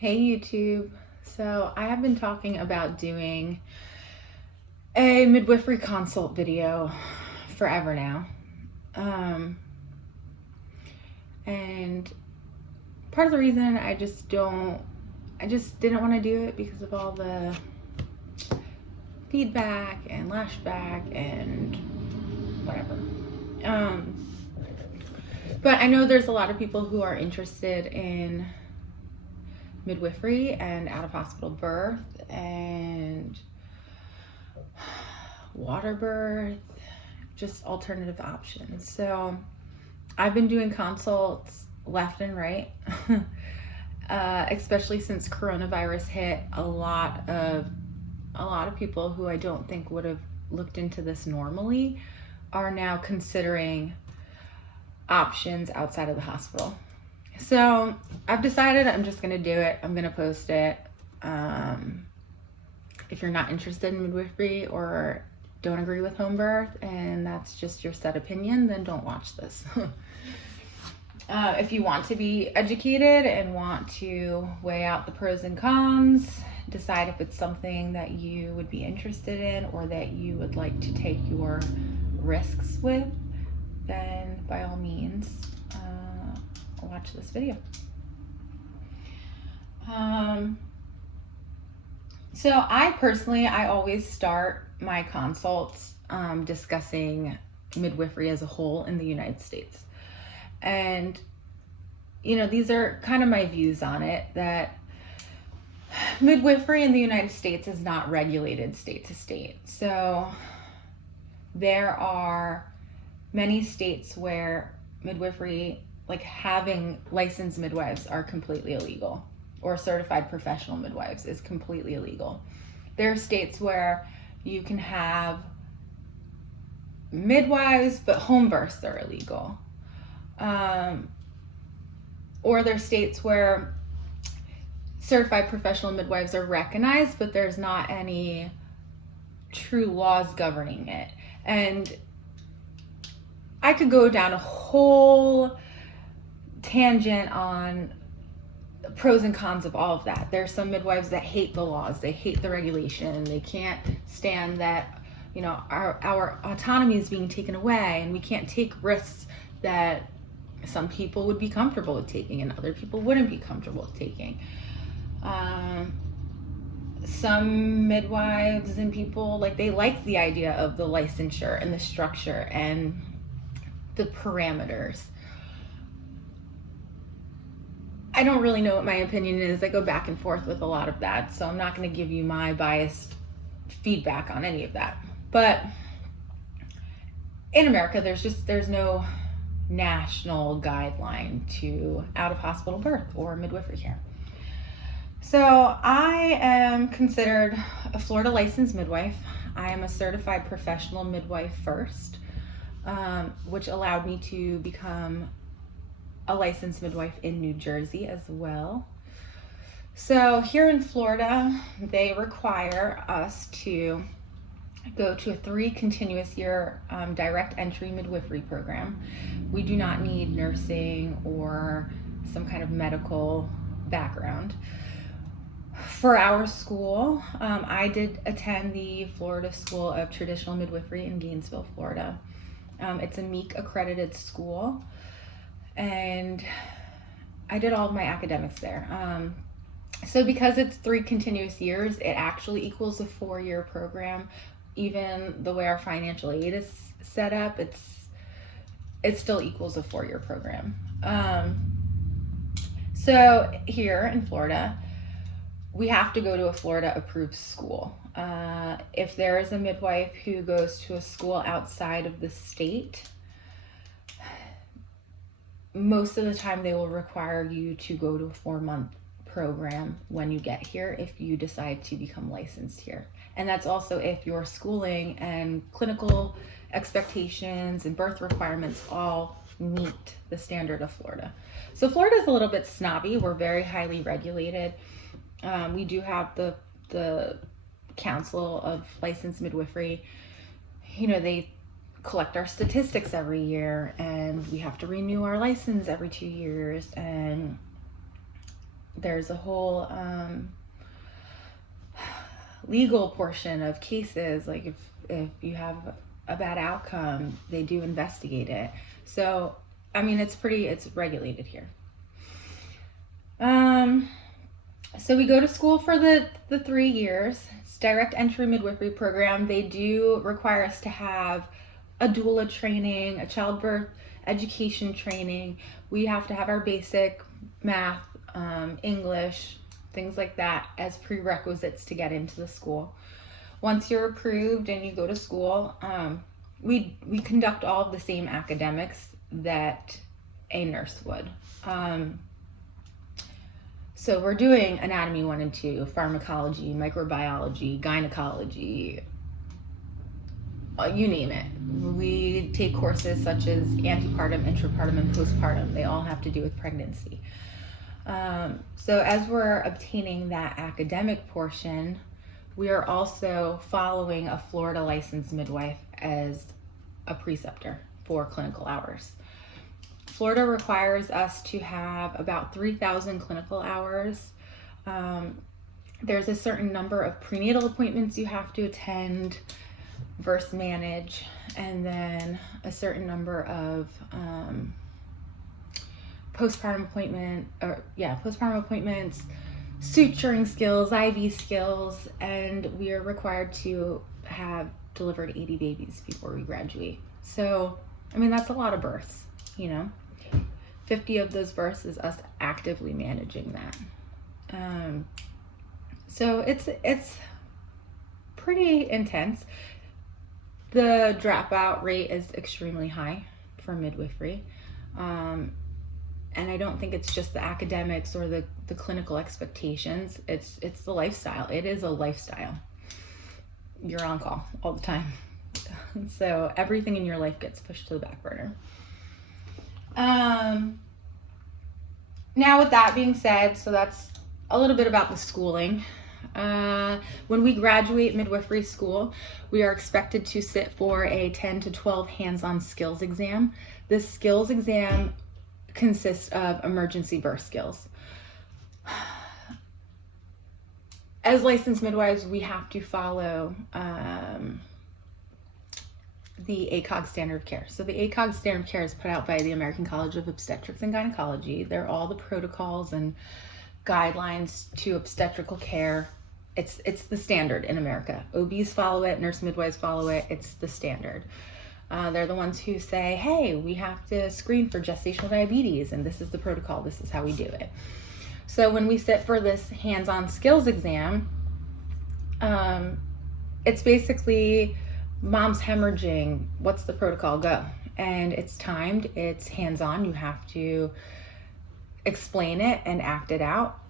Hey YouTube. So I have been talking about doing a midwifery consult video forever now. And part of the reason I just didn't want to do it because of all the feedback and lashback and whatever. But I know there's a lot of people who are interested in midwifery and out of hospital birth and water birth, just alternative options. So I've been doing consults left and right, especially since coronavirus hit. A lot of people who I don't think would have looked into this normally are now considering options outside of the hospital. So I've decided I'm just going to do it. I'm going to post it. If you're not interested in midwifery or don't agree with home birth and that's just your set opinion, then don't watch this. If you want to be educated and want to weigh out the pros and cons, decide if it's something that you would be interested in or that you would like to take your risks with, then by all means, watch this video. So I always start my consults discussing midwifery as a whole in the United States. And, these are kind of my views on it, that midwifery in the United States is not regulated state to state. So there are many states where midwifery, like having licensed midwives, are completely illegal, or certified professional midwives is completely illegal. There are states where you can have midwives, but home births are illegal. Or there are states where certified professional midwives are recognized, but there's not any true laws governing it. And I could go down a whole tangent on pros and cons of all of that. There's some midwives that hate the laws, they hate the regulation, they can't stand that our autonomy is being taken away and we can't take risks that some people would be comfortable with taking and other people wouldn't be comfortable with taking. Some midwives and people, they like the idea of the licensure and the structure and the parameters. I don't really know what my opinion is. I go back and forth with a lot of that, so I'm not going to give you my biased feedback on any of that. But in America, there's no national guideline to out-of-hospital birth or midwifery care. So I am considered a Florida licensed midwife. I am a certified professional midwife first, which allowed me to become a licensed midwife in New Jersey as well. So here in Florida, they require us to go to a 3 continuous year direct entry midwifery program. We do not need nursing or some kind of medical background. For our school, I did attend the Florida School of Traditional Midwifery in Gainesville, Florida. It's a MEAC accredited school, and I did all of my academics there. So because it's 3 continuous years, it actually equals a 4-year program. Even the way our financial aid is set up, it still equals a 4-year program. So here in Florida, we have to go to a Florida approved school. If there is a midwife who goes to a school outside of the state, most of the time they will require you to go to a 4-month program when you get here if you decide to become licensed here. And that's also if your schooling and clinical expectations and birth requirements all meet the standard of Florida. So Florida is a little bit snobby. We're very highly regulated. We do have the Council of Licensed Midwifery. They collect our statistics every year, and we have to renew our license every 2 years, and There's a whole legal portion of cases. Like if you have a bad outcome, they do investigate it. So, I mean, it's regulated here. So we go to school for the 3 years. It's direct entry midwifery program. They do require us to have a doula training, a childbirth education training. We have to have our basic math, English, things like that as prerequisites to get into the school. Once you're approved and you go to school, we conduct all of the same academics that a nurse would. So we're doing anatomy 1 and 2, pharmacology, microbiology, gynecology, you name it. We take courses such as antepartum, intrapartum, and postpartum. They all have to do with pregnancy. So as we're obtaining that academic portion, we are also following a Florida licensed midwife as a preceptor for clinical hours. Florida requires us to have about 3,000 clinical hours. There's a certain number of prenatal appointments you have to attend, verse manage, and then a certain number of postpartum appointments, suturing skills, IV skills, and we are required to have delivered 80 babies before we graduate. So, I mean, that's a lot of births, 50 of those births is us actively managing that. So it's pretty intense. The dropout rate is extremely high for midwifery. And I don't think it's just the academics or the clinical expectations. It's the lifestyle. It is a lifestyle. You're on call all the time. So everything in your life gets pushed to the back burner. Now with that being said, so that's a little bit about the schooling. When we graduate midwifery school, we are expected to sit for a 10 to 12 hands-on skills exam. This skills exam consists of emergency birth skills. As licensed midwives, we have to follow the ACOG standard of care. So the ACOG standard of care is put out by the American College of Obstetrics and Gynecology. They're all the protocols and guidelines to obstetrical care. It's the standard in America. OBs follow it, nurse midwives follow it. It's the standard. They're the ones who say, hey, we have to screen for gestational diabetes, and this is the protocol, this is how we do it. So when we sit for this hands-on skills exam, it's basically mom's hemorrhaging, what's the protocol, go. And it's timed, it's hands-on, you have to explain it and act it out.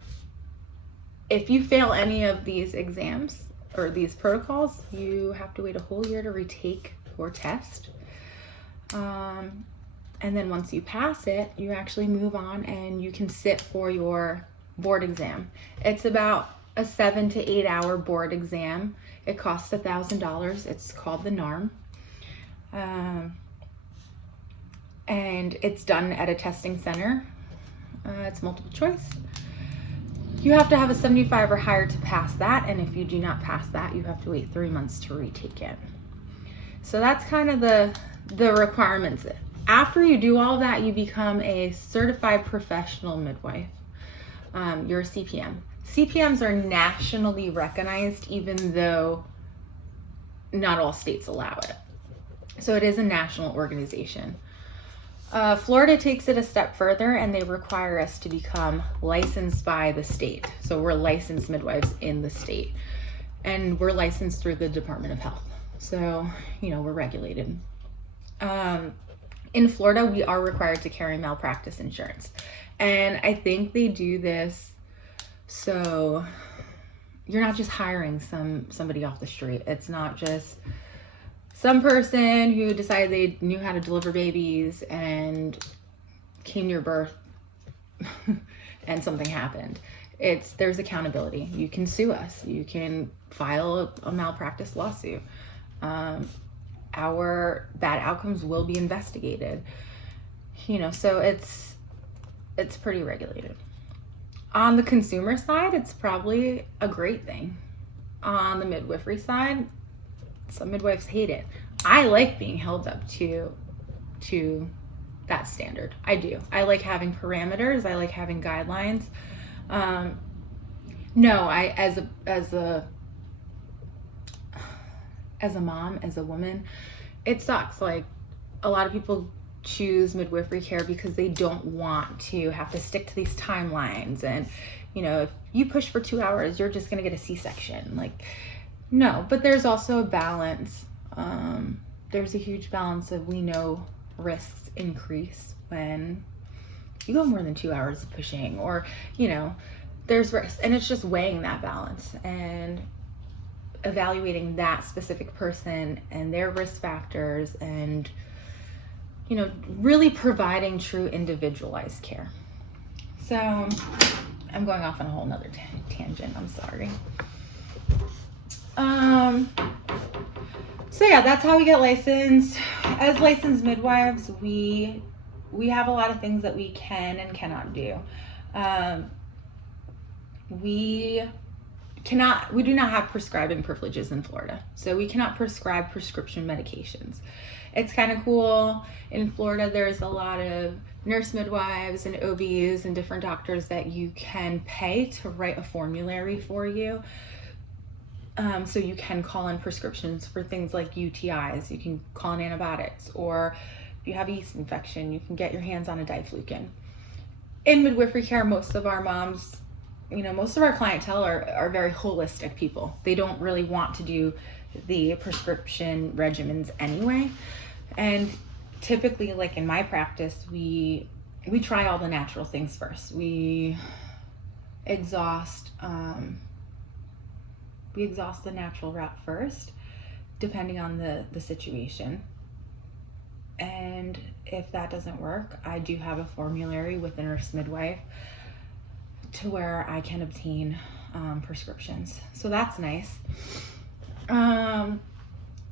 If you fail any of these exams or these protocols, you have to wait a whole year to retake your test. And then once you pass it, you actually move on and you can sit for your board exam. It's about a 7 to 8 hour board exam. It costs $1,000. It's called the NARM. And it's done at a testing center. It's multiple choice. You have to have a 75 or higher to pass that, and if you do not pass that, you have to wait 3 months to retake it. So that's kind of the requirements. After you do all that, you become a certified professional midwife. You're a CPM. CPMs are nationally recognized, even though not all states allow it. So it is a national organization. Florida takes it a step further, and they require us to become licensed by the state. So we're licensed midwives in the state, and we're licensed through the Department of Health. So, we're regulated. In Florida, we are required to carry malpractice insurance. And I think they do this so you're not just hiring somebody off the street. It's not just some person who decided they knew how to deliver babies and came to your birth and something happened. There's accountability. You can sue us. You can file a malpractice lawsuit. Our bad outcomes will be investigated. So it's pretty regulated. On the consumer side, it's probably a great thing. On the midwifery side, some midwives hate it. I like being held up to that standard. I do. I like having parameters. I like having guidelines. No, I as a mom, as a woman, it sucks. Like, a lot of people choose midwifery care because they don't want to have to stick to these timelines, and if you push for 2 hours, you're just gonna get a C-section. Like, no. But there's also a balance. There's a huge balance of, we know risks increase when you go more than 2 hours of pushing, or there's risks, and it's just weighing that balance and evaluating that specific person and their risk factors, and really providing true individualized care. So I'm going off on a whole nother tangent, I'm sorry. So yeah, that's how we get licensed. As licensed midwives, we have a lot of things that we can and cannot do. We do not have prescribing privileges in Florida, so we cannot prescribe prescription medications. It's kind of cool. In Florida, there's a lot of nurse midwives and OBs and different doctors that you can pay to write a formulary for you. So you can call in prescriptions for things like UTIs. You can call in antibiotics, or if you have a yeast infection, you can get your hands on a diflucan. In midwifery care, most of our moms, most of our clientele are very holistic people. They don't really want to do the prescription regimens anyway. And typically, like in my practice, we try all the natural things first. We exhaust the natural route first, depending on the situation. And if that doesn't work, I do have a formulary with a nurse midwife to where I can obtain prescriptions. So that's nice.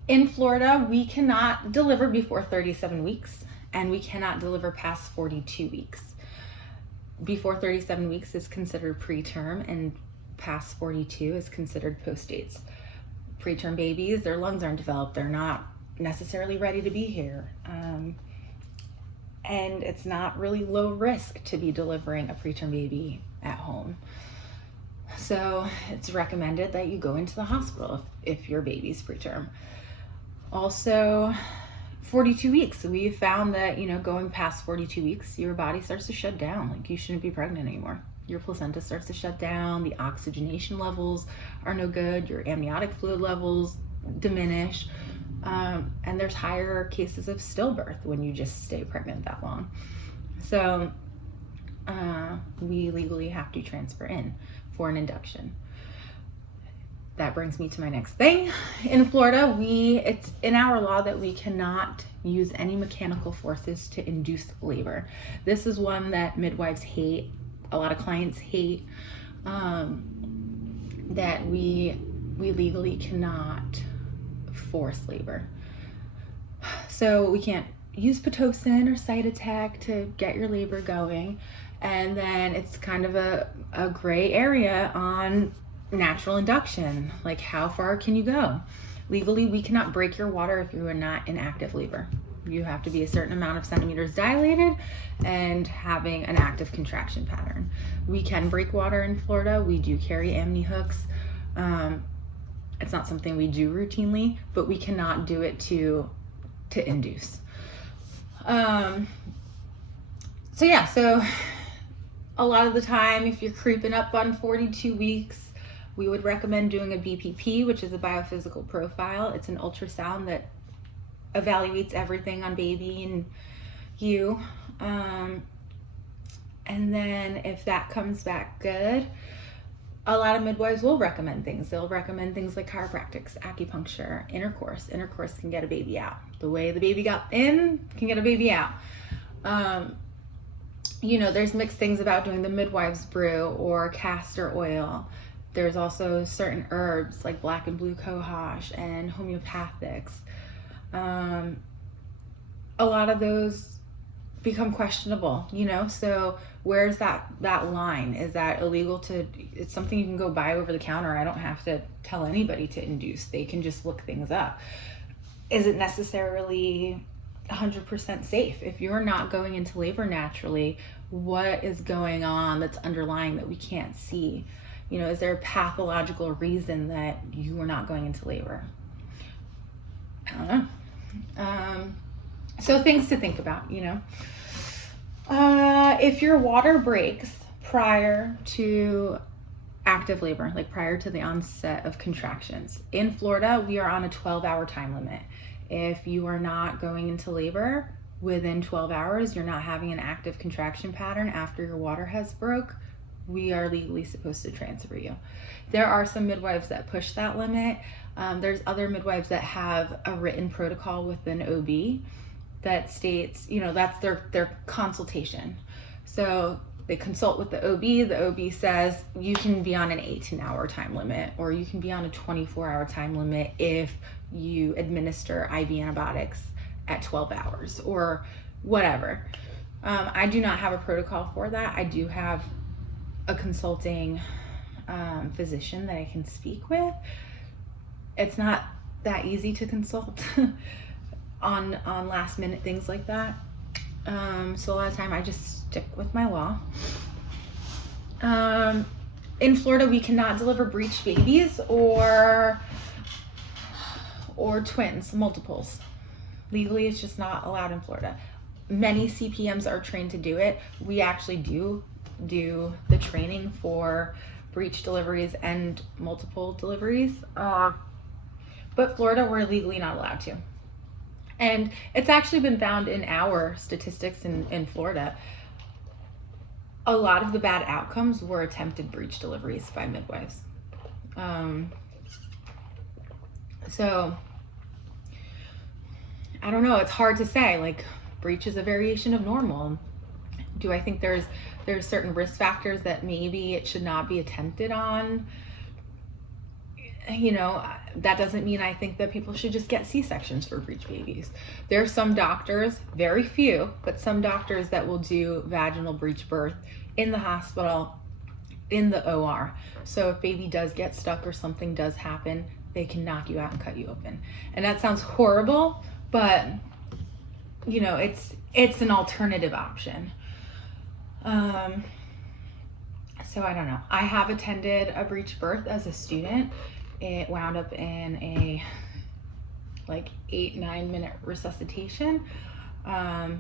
In Florida, we cannot deliver before 37 weeks, and we cannot deliver past 42 weeks. Before 37 weeks is considered preterm, and past 42 is considered postdates. Preterm babies, their lungs aren't developed. They're not necessarily ready to be here. And it's not really low risk to be delivering a preterm baby at home. So it's recommended that you go into the hospital if your baby's preterm. Also, 42 weeks. We found that, going past 42 weeks, your body starts to shut down. Like, you shouldn't be pregnant anymore. Your placenta starts to shut down. The oxygenation levels are no good. Your amniotic fluid levels diminish. And there's higher cases of stillbirth when you just stay pregnant that long. So we legally have to transfer in for an induction. That brings me to my next thing. In Florida, it's in our law that we cannot use any mechanical forces to induce labor. This is one that midwives hate. A lot of clients hate, that we legally cannot force labor. So we can't use Pitocin or Cytotec to get your labor going. And then it's kind of a gray area on natural induction. Like, how far can you go? Legally, we cannot break your water if you are not in active labor. You have to be a certain amount of centimeters dilated and having an active contraction pattern. We can break water in Florida. We do carry amni hooks. It's not something we do routinely, but we cannot do it to induce. So a lot of the time, if you're creeping up on 42 weeks, we would recommend doing a BPP, which is a biophysical profile. It's an ultrasound that evaluates everything on baby and you. And then if that comes back good, a lot of midwives will recommend things. They'll recommend things like chiropractics, acupuncture, intercourse. Intercourse can get a baby out. The way the baby got in can get a baby out. There's mixed things about doing the midwives brew or castor oil. There's also certain herbs like black and blue cohosh and homeopathics. A lot of those become questionable, you know? So where's that line? Is that illegal it's something you can go buy over the counter. I don't have to tell anybody to induce. They can just look things up. Is it necessarily 100% safe? If you're not going into labor naturally, what is going on that's underlying that we can't see? You know, is there a pathological reason that you are not going into labor? I don't know. So things to think about, you know. If your water breaks prior to active labor, like prior to the onset of contractions, in Florida, we are on a 12-hour time limit. If you are not going into labor within 12 hours, you're not having an active contraction pattern after your water has broke, we are legally supposed to transfer you. There are some midwives that push that limit. There's other midwives that have a written protocol with an OB that states, you know, that's their consultation. So they consult with the OB. The OB says you can be on an 18-hour time limit, or you can be on a 24-hour time limit if you administer IV antibiotics at 12 hours or whatever. I do not have a protocol for that. I do have a consulting physician that I can speak with. It's not that easy to consult on last minute things like that. So a lot of time I just stick with my law. In Florida, we cannot deliver breech babies or twins, multiples. Legally, it's just not allowed in Florida. Many CPMs are trained to do it. We actually do the training for breech deliveries and multiple deliveries. But Florida, we're legally not allowed to. And it's actually been found in our statistics in Florida, a lot of the bad outcomes were attempted breech deliveries by midwives. So I don't know, it's hard to say, like, breech is a variation of normal. Do I think there's certain risk factors that maybe it should not be attempted on? You know, that doesn't mean I think that people should just get C-sections for breech babies. There are some doctors, very few, but some doctors that will do vaginal breech birth in the hospital, in the OR. So if baby does get stuck or something does happen, they can knock you out and cut you open. And that sounds horrible, but you know, it's an alternative option. So I don't know. I have attended a breech birth as a student. It wound up in a like 8-9 minute resuscitation. I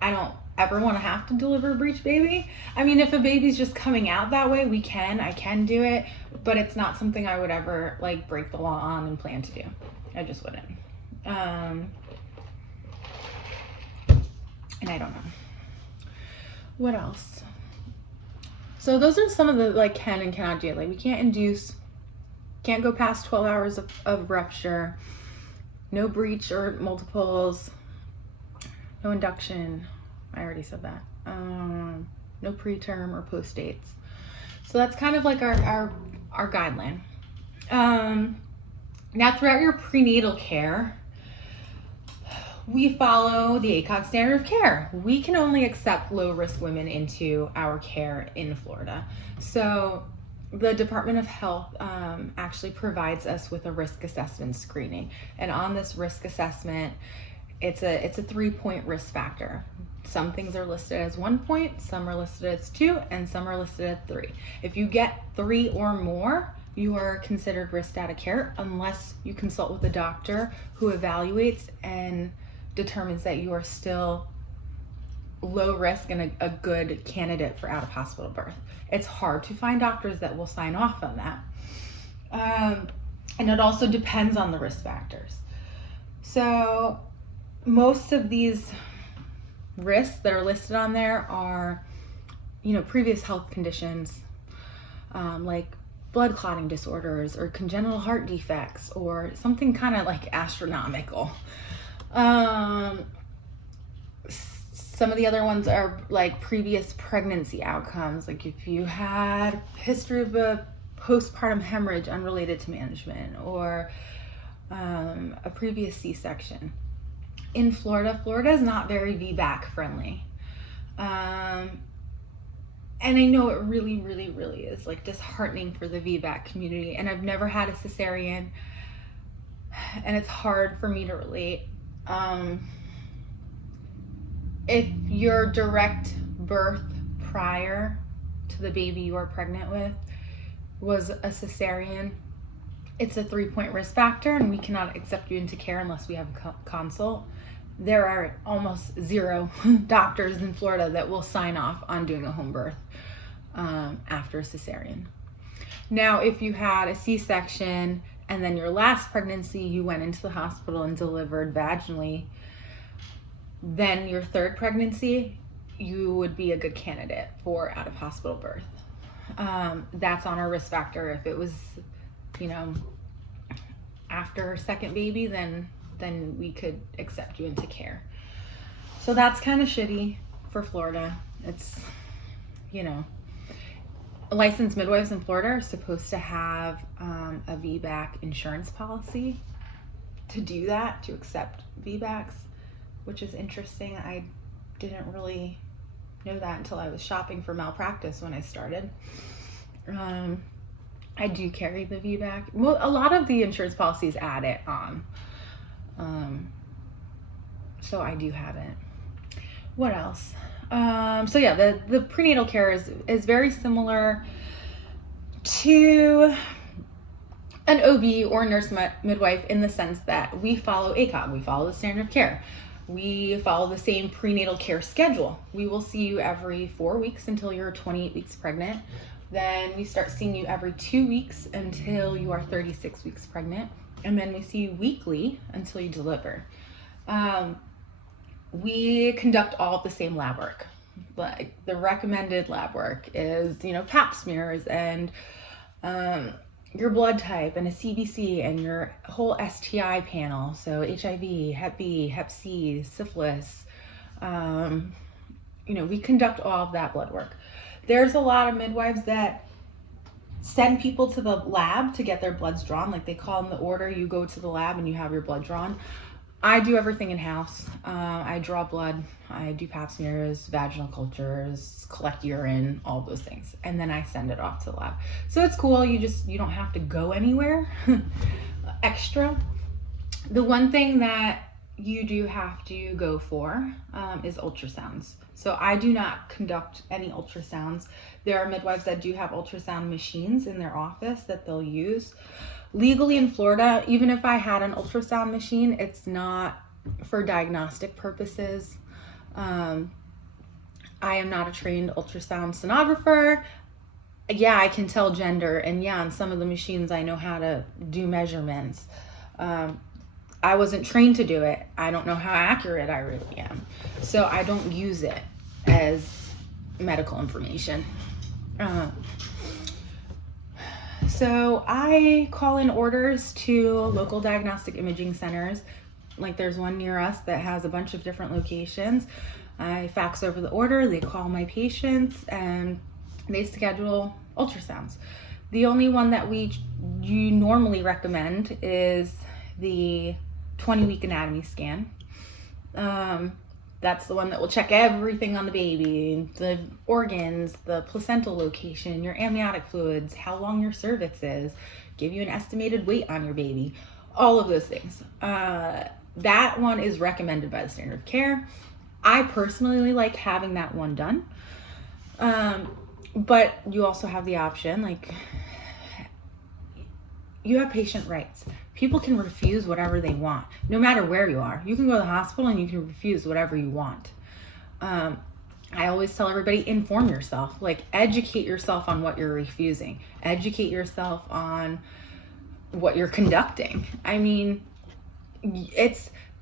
don't ever want to have to deliver a breech baby. I mean, if a baby's just coming out that way, I can do it, but it's not something I would ever like break the law on and plan to do. I just wouldn't. And I don't know. What else? So those are some of the like can and cannot do. Like we can't induce, can't go past 12 hours of rupture, no breech or multiples, no induction. I already said that. No preterm or post dates. So that's kind of like our guideline. Now throughout your prenatal care, we follow the ACOG standard of care. We can only accept low-risk women into our care in Florida. So the Department of Health actually provides us with a risk assessment screening. And on this risk assessment, it's a 3-point risk factor. Some things are listed as 1 point, some are listed as 2, and some are listed as 3. If you get 3 or more, you are considered risked out of care unless you consult with a doctor who evaluates and determines that you are still low risk and a good candidate for out of hospital birth. It's hard to find doctors that will sign off on that. And it also depends on the risk factors. So most of these risks that are listed on there are, you know, previous health conditions, like blood clotting disorders or congenital heart defects or something kind of like astronomical. Some of the other ones are like previous pregnancy outcomes, like if you had history of a postpartum hemorrhage unrelated to management or a previous C-section. in Florida is not very VBAC friendly. And I know it really, really, really is like disheartening for the VBAC community. And I've never had a cesarean, and it's hard for me to relate. If your direct birth prior to the baby you are pregnant with was a cesarean, it's a 3-point risk factor, and we cannot accept you into care unless we have a consult. There are almost 0 doctors in Florida that will sign off on doing a home birth after a cesarean. Now, if you had a C-section and then your last pregnancy you went into the hospital and delivered vaginally, then your 3rd pregnancy, you would be a good candidate for out-of-hospital birth. That's on our risk factor. If it was, after 2nd baby, then we could accept you into care. So that's kind of shitty for Florida. It's, licensed midwives in Florida are supposed to have a VBAC insurance policy to do that, to accept VBACs, which is interesting. I didn't really know that until I was shopping for malpractice when I started. I do carry the VBAC. Well, a lot of the insurance policies add it on. So I do have it. What else? So yeah, the prenatal care is very similar to an OB or nurse midwife in the sense that we follow ACOG, we follow the standard of care. We follow the same prenatal care schedule. We will see you every 4 weeks until you're 28 weeks pregnant. Then we start seeing you every 2 weeks until you are 36 weeks pregnant. And then we see you weekly until you deliver. We conduct all of the same lab work. Like the recommended lab work is, pap smears and your blood type and a CBC and your whole STI panel. So HIV, Hep B, Hep C, syphilis. We conduct all of that blood work. There's a lot of midwives that send people to the lab to get their bloods drawn. Like they call in the order, you go to the lab and you have your blood drawn. I do everything in-house. I draw blood, I do pap smears, vaginal cultures, collect urine, all those things. And then I send it off to the lab. So it's cool, you don't have to go anywhere extra. The one thing that you do have to go for is ultrasounds. So I do not conduct any ultrasounds. There are midwives that do have ultrasound machines in their office that they'll use. Legally in Florida, even if I had an ultrasound machine, it's not for diagnostic purposes. I am not a trained ultrasound sonographer. Yeah, I can tell gender, and yeah, on some of the machines I know how to do measurements. I wasn't trained to do it. I don't know how accurate I really am. So I don't use it as medical information. So I call in orders to local diagnostic imaging centers. Like there's one near us that has a bunch of different locations. I fax over the order, they call my patients, and they schedule ultrasounds. The only one that you normally recommend is the 20-week anatomy scan. That's the one that will check everything on the baby, the organs, the placental location, your amniotic fluids, how long your cervix is, give you an estimated weight on your baby, all of those things. That one is recommended by the standard of care. I personally like having that one done. But you also have the option, like, you have patient rights. People can refuse whatever they want, no matter where you are. You can go to the hospital and you can refuse whatever you want. I always tell everybody, inform yourself, like educate yourself on what you're refusing. Educate yourself on what you're conducting. I mean,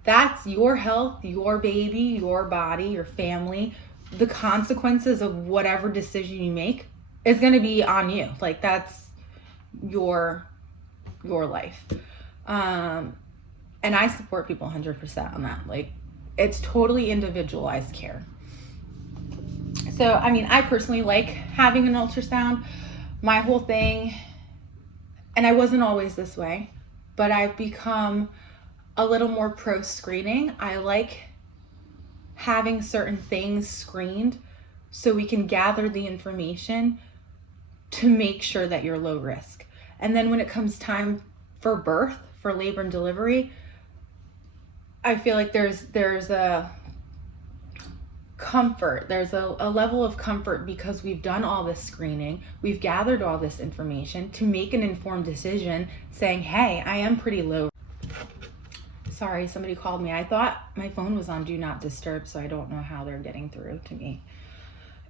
that's your health, your baby, your body, your family. The consequences of whatever decision you make is going to be on you. Like that's your life. And I support people 100% on that. Like it's totally individualized care. So, I mean, I personally like having an ultrasound. My whole thing, and I wasn't always this way, but I've become a little more pro screening. I like having certain things screened so we can gather the information to make sure that you're low risk. And then when it comes time for birth, for labor and delivery, I feel like there's a comfort, there's a level of comfort because we've done all this screening, we've gathered all this information to make an informed decision saying, hey, I am pretty low. Sorry, somebody called me. I thought my phone was on do not disturb, so I don't know how they're getting through to me.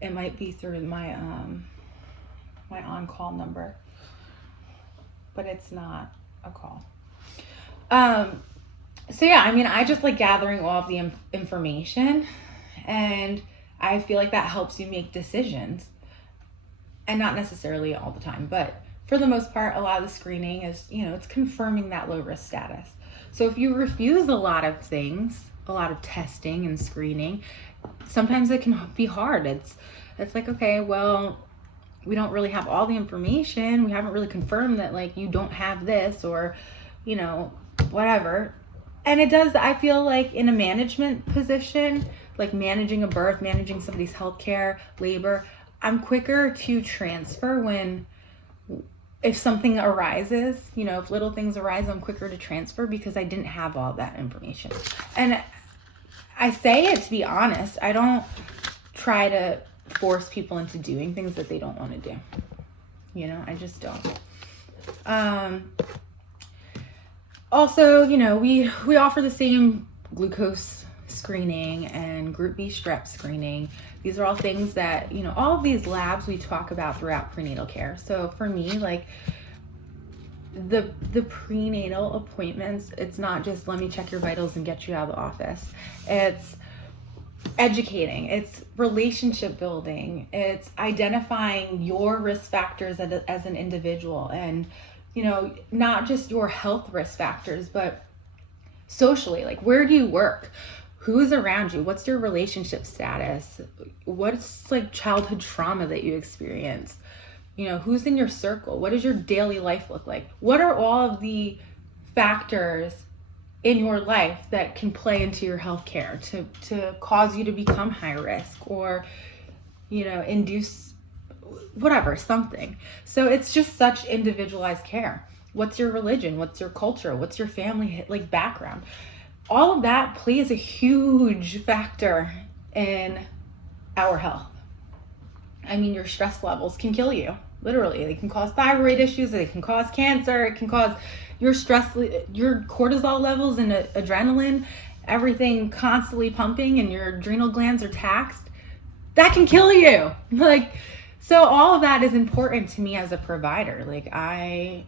It might be through my my on-call number, but it's not a call. So yeah, I mean, I just like gathering all of the information, and I feel like that helps you make decisions, and not necessarily all the time, but for the most part, a lot of the screening is, it's confirming that low risk status. So if you refuse a lot of things, a lot of testing and screening, sometimes it can be hard. It's like, okay, well, we don't really have all the information. We haven't really confirmed that like you don't have this or, whatever. And it does, I feel like in a management position, like managing a birth, managing somebody's healthcare, labor, I'm quicker to transfer if something arises, if little things arise, I'm quicker to transfer because I didn't have all that information. And I say it to be honest. I don't try to force people into doing things that they don't want to do. I just don't. Also, we offer the same glucose screening and group B strep screening. These are all things that, all of these labs we talk about throughout prenatal care. So for me, like the prenatal appointments, it's not just let me check your vitals and get you out of the office. It's educating, it's relationship building, it's identifying your risk factors as an individual, and not just your health risk factors, but socially, like where do you work? Who's around you? What's your relationship status? What's like childhood trauma that you experience? Who's in your circle? What does your daily life look like? What are all of the factors in your life that can play into your healthcare to cause you to become high risk or, induce whatever, something. So it's just such individualized care. What's your religion? What's your culture? What's your family like background? All of that plays a huge factor in our health. I mean, your stress levels can kill you. Literally, they can cause thyroid issues. They can cause cancer. It can cause your stress, your cortisol levels and adrenaline, everything constantly pumping, and your adrenal glands are taxed. That can kill you. So all of that is important to me as a provider. Like, I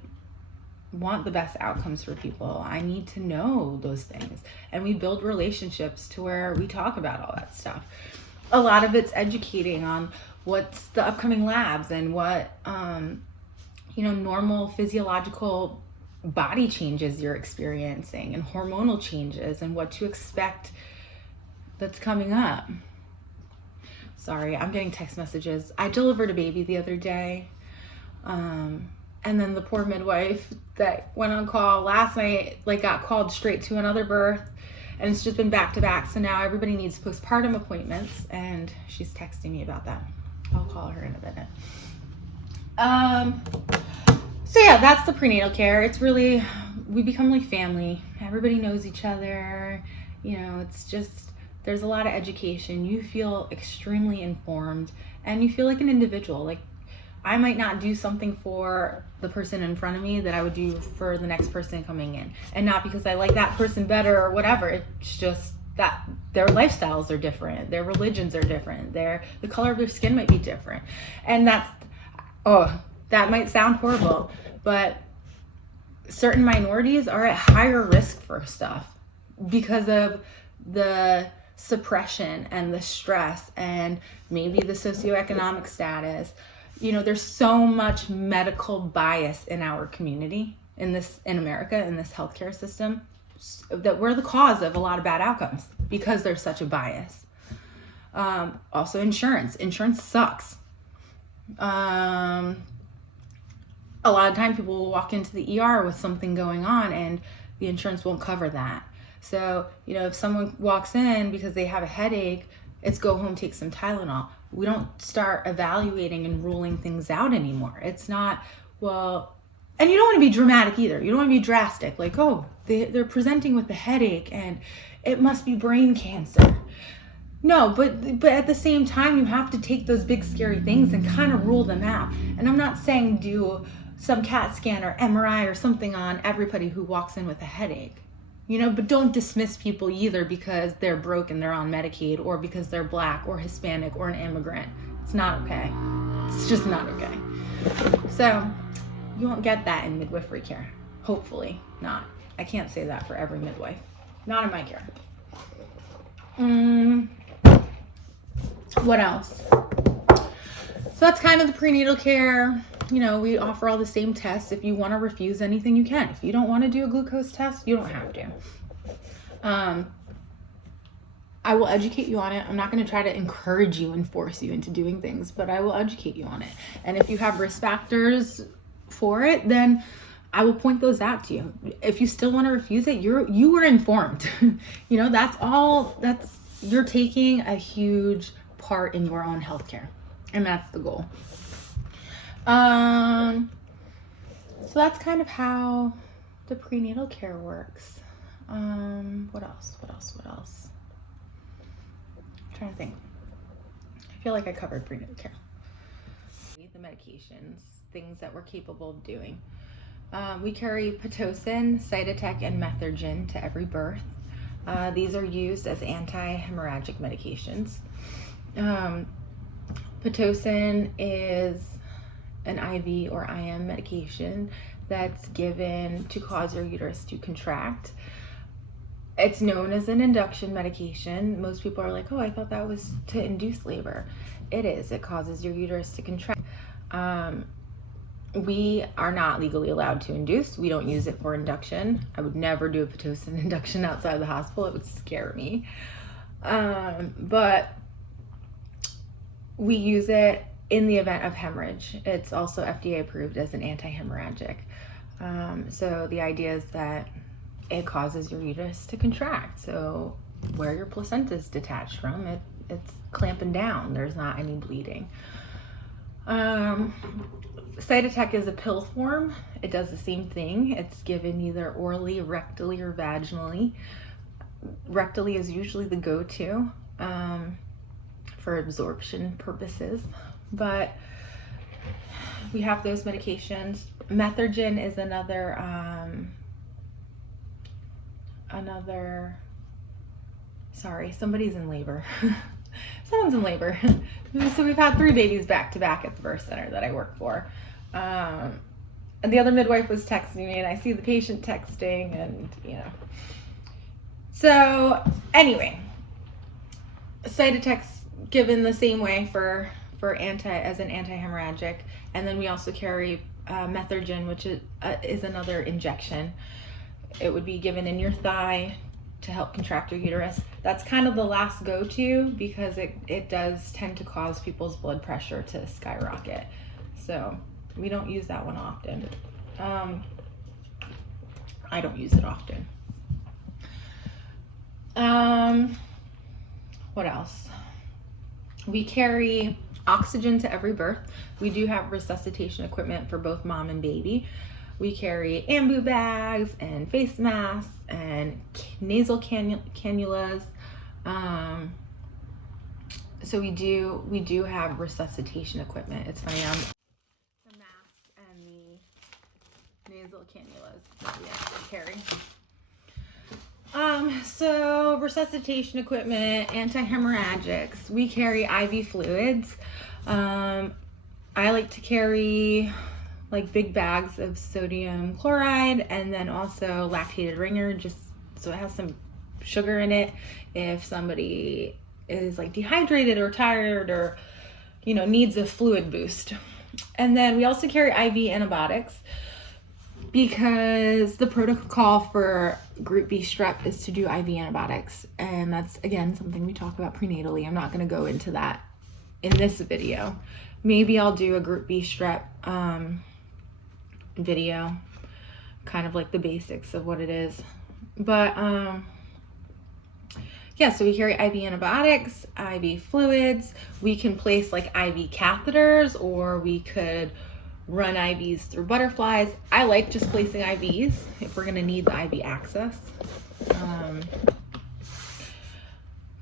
want the best outcomes for people. I need to know those things. And we build relationships to where we talk about all that stuff. A lot of it's educating on what's the upcoming labs and what, normal physiological body changes you're experiencing and hormonal changes and what to expect that's coming up. Sorry, I'm getting text messages. I delivered a baby the other day. And then the poor midwife that went on call last night, got called straight to another birth, and it's just been back to back. So now everybody needs postpartum appointments, and she's texting me about that. I'll call her in a minute. So yeah, that's the prenatal care. It's really, we become like family. Everybody knows each other. It's just, there's a lot of education. You feel extremely informed, and you feel like an individual. Like, I might not do something for the person in front of me that I would do for the next person coming in. And not because I like that person better or whatever. It's just that their lifestyles are different. Their religions are different. The color of their skin might be different. And that might sound horrible, but certain minorities are at higher risk for stuff because of the suppression and the stress and maybe the socioeconomic status. There's so much medical bias in our community, in America, in this healthcare system, that we're the cause of a lot of bad outcomes because there's such a bias. Also, insurance sucks. A lot of time people will walk into the ER with something going on, and the insurance won't cover that. So, you know, if someone walks in because they have a headache, it's go home, take some Tylenol. We don't start evaluating and ruling things out anymore. It's not, well, and you don't want to be dramatic either. You don't want to be drastic, like, oh, they're presenting with a headache and it must be brain cancer. No, but at the same time, you have to take those big scary things and kind of rule them out. And I'm not saying do some CAT scan or MRI or something on everybody who walks in with a headache, you know, but don't dismiss people either because they're broke and they're on Medicaid, or because they're Black or Hispanic or an immigrant. It's not okay. It's just not okay. So you won't get that in midwifery care. Hopefully not. I can't say that for every midwife. Not in my care. What else? So that's kind of the prenatal care. You know, we offer all the same tests. If you want to refuse anything, you can. If you don't want to do a glucose test, you don't have to. I will educate you on it. I'm not going to try to encourage you and force you into doing things, but I will educate you on it. And if you have risk factors for it, then I will point those out to you. If you still want to refuse it, you were informed. You know, you're taking a huge part in your own healthcare, and that's the goal. So that's kind of how the prenatal care works. What else? I'm trying to think. I feel like I covered prenatal care. The medications, things that we're capable of doing. We carry Pitocin, Cytotec, and Methergin to every birth. These are used as anti-hemorrhagic medications. Pitocin is an IV or IM medication that's given to cause your uterus to contract. It's known as an induction medication. Most people are like, oh, I thought that was to induce labor. It is. It causes your uterus to contract. We are not legally allowed to induce. We don't use it for induction. I would never do a Pitocin induction outside of the hospital. It would scare me. But we use it in the event of hemorrhage. It's also FDA approved as an anti-hemorrhagic. So the idea is that it causes your uterus to contract. So where your placenta is detached from, it's clamping down. There's not any bleeding. Cytotec is a pill form. It does the same thing. It's given either orally, rectally, or vaginally. Rectally is usually the go-to for absorption purposes, but we have those medications. Methergin is another sorry, somebody's in labor. Someone's in labor. So we've had 3 babies back to back at the birth center that I work for. And the other midwife was texting me, and I see the patient texting, and you know. So anyway, Cytotec's given the same way as an anti-hemorrhagic, and then we also carry Methergin, which is another injection. It would be given in your thigh to help contract your uterus. That's kind of the last go-to because it does tend to cause people's blood pressure to skyrocket. So we don't use that one often. I don't use it often. What else? We carry oxygen to every birth. We do have resuscitation equipment for both mom and baby. We carry ambu bags and face masks and nasal cannulas. So we do have resuscitation equipment. It's funny, the mask and the nasal cannulas that we actually carry. So resuscitation equipment, anti-hemorrhagics. We carry IV fluids. I like to carry like big bags of sodium chloride, and then also lactated ringer, just so it has some sugar in it if somebody is like dehydrated or tired or, you know, needs a fluid boost. And then we also carry IV antibiotics because the protocol for group B strep is to do IV antibiotics. And that's, again, something we talk about prenatally. I'm not going to go into that in this video. Maybe I'll do a group B strep video, kind of like the basics of what it is. But yeah, so we carry IV antibiotics, IV fluids. We can place like IV catheters, or we could run IVs through butterflies. I like just placing IVs if we're gonna need the IV access.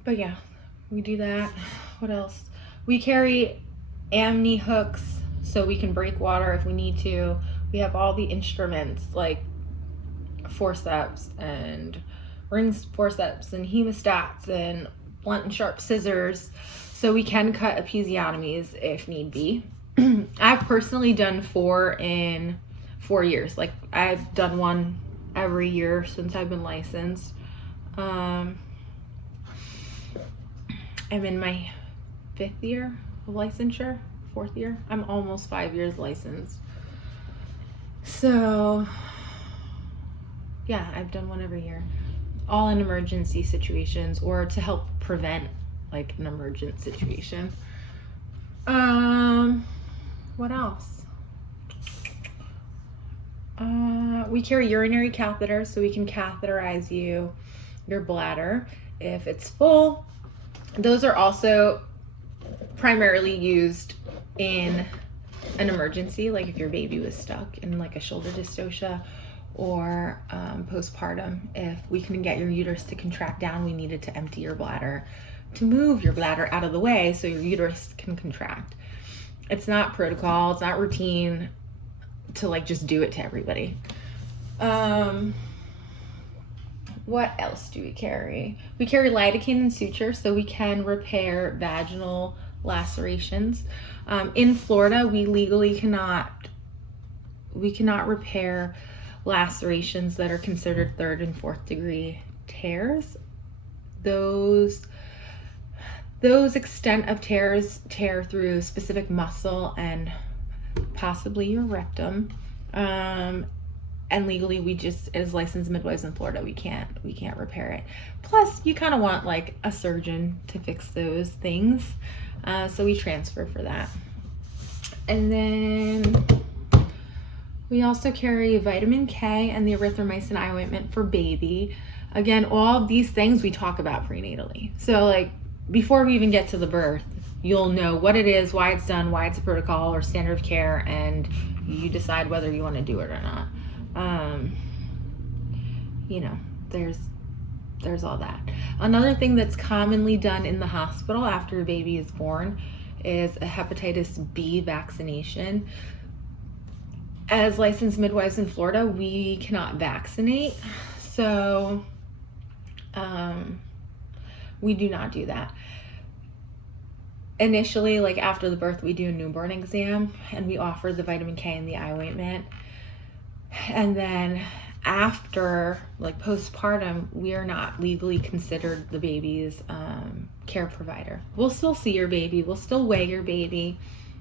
But yeah, we do that. What else? We carry amni hooks so we can break water if we need to. We have all the instruments like forceps and rings forceps and hemostats and blunt and sharp scissors, so we can cut episiotomies if need be. I've personally done 4 in 4 years. Like, I've done one every year since I've been licensed. I'm in my 5th year of licensure, 4th year. I'm almost 5 years licensed. So yeah, I've done one every year, all in emergency situations or to help prevent like an emergent situation. What else? We carry urinary catheters so we can catheterize your bladder if it's full. Those are also primarily used in an emergency, like if your baby was stuck in like a shoulder dystocia, or postpartum. If we couldn't get your uterus to contract down, we needed to empty your bladder to move your bladder out of the way so your uterus can contract. It's not protocol, it's not routine to like just do it to everybody. What else do we carry? We carry lidocaine and suture so we can repair vaginal lacerations. In Florida, we legally cannot repair lacerations that are considered 3rd and 4th degree tears. Those extent of tears tear through specific muscle and possibly your rectum. And legally, we just, as licensed midwives in Florida, we can't repair it. Plus, you kind of want like a surgeon to fix those things, so we transfer for that. And then we also carry vitamin K and the erythromycin eye ointment for baby. Again, all of these things we talk about prenatally. So like before we even get to the birth, you'll know what it is, why it's done, why it's a protocol or standard of care, and you decide whether you want to do it or not. You know, there's all that. Another thing that's commonly done in the hospital after a baby is born is a hepatitis B vaccination. As licensed midwives in Florida, we cannot vaccinate, so we do not do that. Initially, like after the birth, we do a newborn exam and we offer the vitamin K and the eye ointment. And then after, like postpartum, we are not legally considered the baby's care provider. We'll still see your baby, we'll still weigh your baby.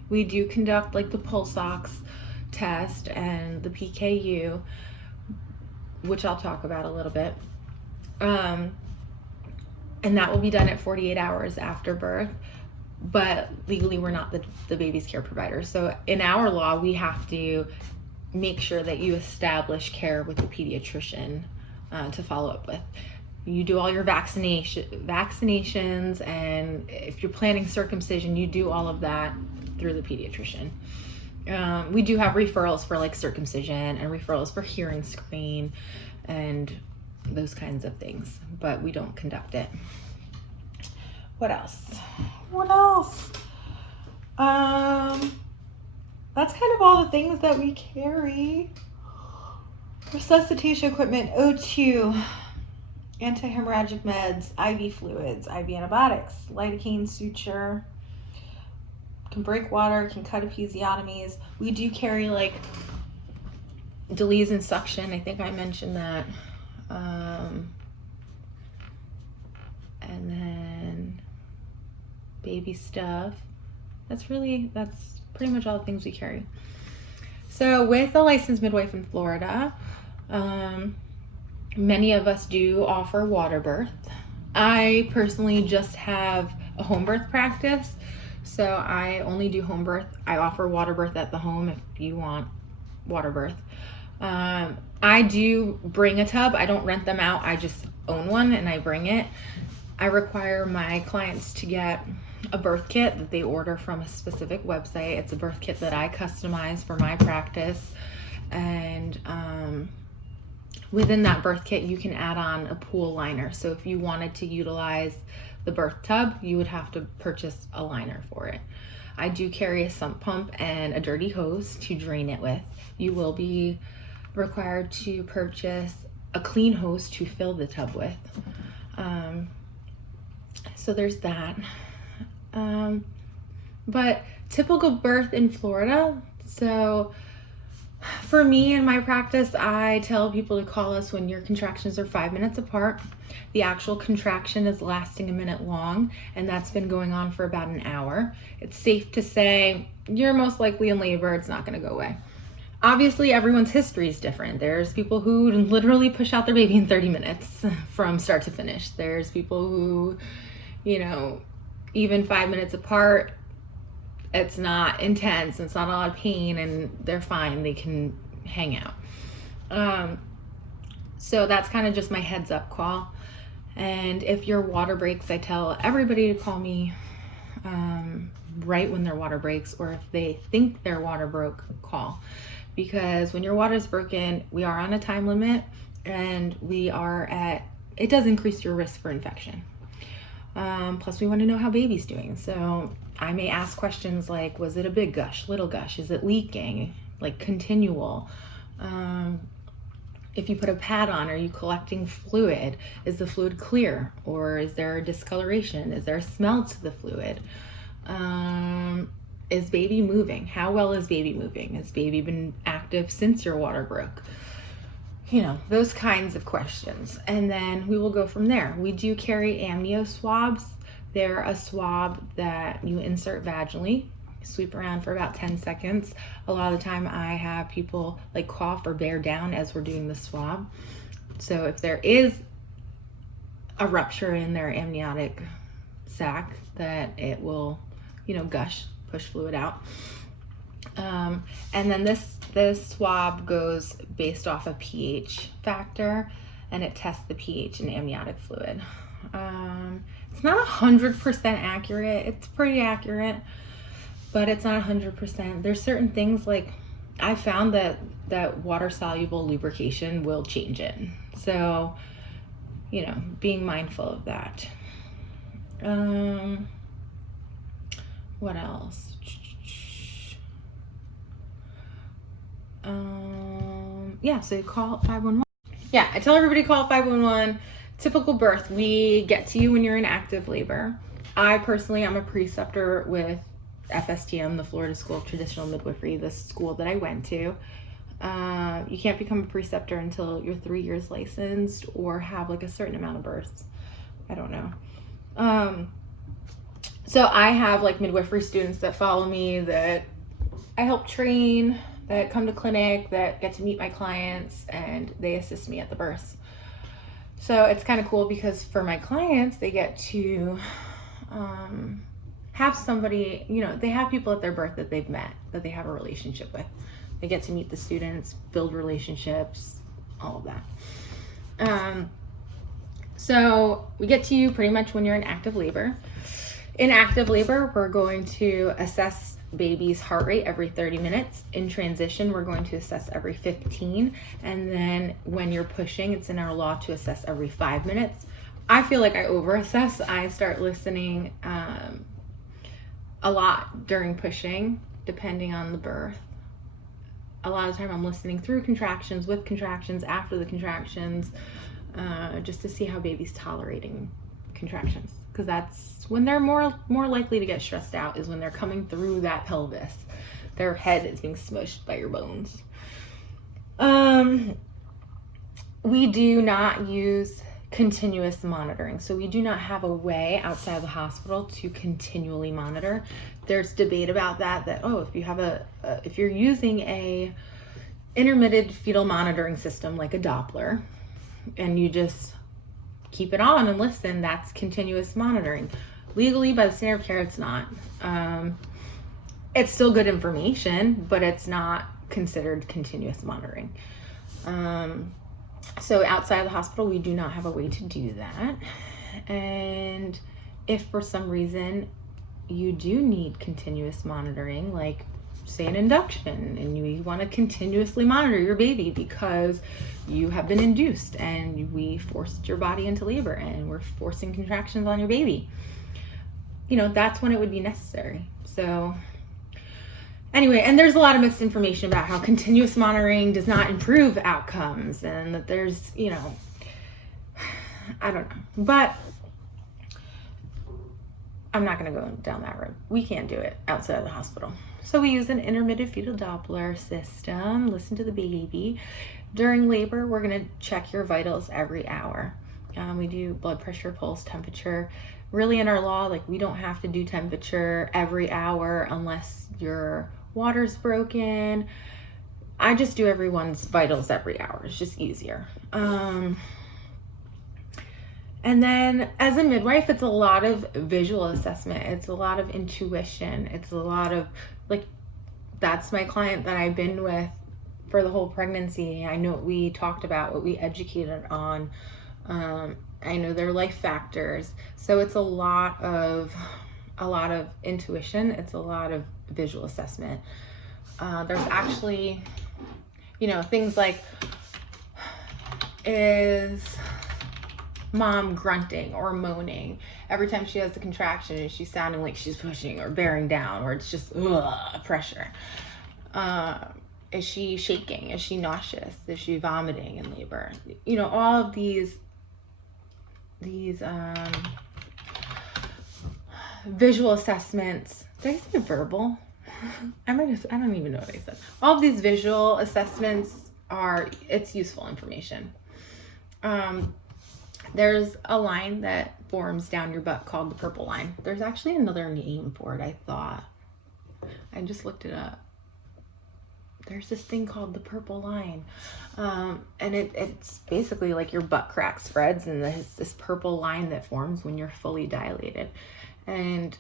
We do conduct like the pulse ox test and the PKU, which I'll talk about a little bit. And that will be done at 48 hours after birth. But legally, we're not the baby's care provider. So in our law, we have to make sure that you establish care with the pediatrician to follow up with. You do all your vaccinations, and if you're planning circumcision, you do all of that through the pediatrician. We do have referrals for like circumcision and referrals for hearing screen and those kinds of things, but we don't conduct it. What else? That's kind of all the things that we carry. Resuscitation equipment, O2, anti-hemorrhagic meds, IV fluids, IV antibiotics, lidocaine, suture, can break water, can cut episiotomies. We do carry like Deleze and suction. I think I mentioned that. And then baby stuff. That's pretty much all the things we carry. So with a licensed midwife in Florida, many of us do offer water birth. I personally just have a home birth practice, so I only do home birth. I offer water birth at the home if you want water birth. I do bring a tub. I don't rent them out. I just own one and I bring it. I require my clients to get a birth kit that they order from a specific website. It's a birth kit that I customize for my practice. And within that birth kit, you can add on a pool liner. So if you wanted to utilize the birth tub, you would have to purchase a liner for it. I do carry a sump pump and a dirty hose to drain it with. You will be required to purchase a clean hose to fill the tub with. So there's that. But typical birth in Florida. So for me in my practice, I tell people to call us when your contractions are 5 minutes apart. The actual contraction is lasting a minute long, and that's been going on for about an hour. It's safe to say you're most likely in labor. It's not going to go away. Obviously, everyone's history is different. There's people who literally push out their baby in 30 minutes from start to finish. There's people who, even 5 minutes apart, it's not intense, it's not a lot of pain, and they're fine. They can hang out. So that's kind of just my heads up call. And if your water breaks, I tell everybody to call me right when their water breaks, or if they think their water broke, call. Because when your water is broken, we are on a time limit, and it does increase your risk for infection. Plus we want to know how baby's doing. So I may ask questions like, was it a big gush, little gush? Is it leaking, like continual? If you put a pad on, are you collecting fluid? Is the fluid clear, or is there a discoloration? Is there a smell to the fluid? Is baby moving? How well is baby moving? Has baby been active since your water broke? Those kinds of questions. And then we will go from there. We do carry amnio swabs. They're a swab that you insert vaginally, sweep around for about 10 seconds. A lot of the time I have people cough or bear down as we're doing the swab. So if there is a rupture in their amniotic sac, that it will, gush, push fluid out. And then this swab goes based off a pH factor, and it tests the pH in amniotic fluid. It's not 100% accurate. It's pretty accurate, but it's not 100%. There's certain things I found that water soluble lubrication will change it. So, being mindful of that. What else? So you call 511. Yeah, I tell everybody to call 511. Typical birth, we get to you when you're in active labor. I personally am a preceptor with FSTM, the Florida School of Traditional Midwifery, the school that I went to. You can't become a preceptor until you're 3 years licensed or have a certain amount of births. I don't know. So I have midwifery students that follow me, that I help train, that come to clinic, that get to meet my clients, and they assist me at the births. So it's kind of cool because for my clients, they get to have somebody, they have people at their birth that they've met, that they have a relationship with. They get to meet the students, build relationships, all of that. So we get to you pretty much when you're in active labor. In active labor, we're going to assess baby's heart rate every 30 minutes. In transition, we're going to assess every 15. And then when you're pushing, it's in our law to assess every 5 minutes. I feel like I over-assess. I start listening a lot during pushing, depending on the birth. A lot of the time I'm listening through contractions, with contractions, after the contractions, just to see how baby's tolerating contractions. Because that's when they're more likely to get stressed out, is when they're coming through that pelvis. Their head is being smushed by your bones. We do not use continuous monitoring. So we do not have a way outside of the hospital to continually monitor. There's debate about that if you're using a intermittent fetal monitoring system like a Doppler, and you just keep it on and listen, that's continuous monitoring. Legally, by the standard of care, it's not. It's still good information, but it's not considered continuous monitoring. So outside of the hospital, we do not have a way to do that. And if for some reason you do need continuous monitoring, like say an induction, and you want to continuously monitor your baby because you have been induced and we forced your body into labor and we're forcing contractions on your baby, you know, that's when it would be necessary. So anyway, and there's a lot of mixed information about how continuous monitoring does not improve outcomes, and that there's, you know, I don't know, but I'm not going to go down that road. We can't do it outside of the hospital. So we use an intermittent fetal Doppler system, listen to the baby. During labor, we're going to check your vitals every hour. We do blood pressure, pulse, temperature. Really in our law, like we don't have to do temperature every hour unless your water's broken. I just do everyone's vitals every hour. It's just easier. And then as a midwife, it's a lot of visual assessment. It's a lot of intuition. It's a lot of, like, that's my client that I've been with for the whole pregnancy. I know what we talked about, what we educated on. I know their life factors. So it's a lot of intuition. It's a lot of visual assessment. There's actually, you know, things like, is mom grunting or moaning every time she has a contraction? Is she sounding like she's pushing or bearing down, or it's just pressure? Is she shaking? Is she nauseous? Is she vomiting in labor? You know, all of these visual assessments. Did I say verbal? I don't even know what I said. All of these visual assessments it's useful information. There's a line that forms down your butt called the purple line. There's actually another name for it, I thought. I just looked it up. There's this thing called the purple line. And it's basically like your butt crack spreads, and there's this purple line that forms when you're fully dilated. And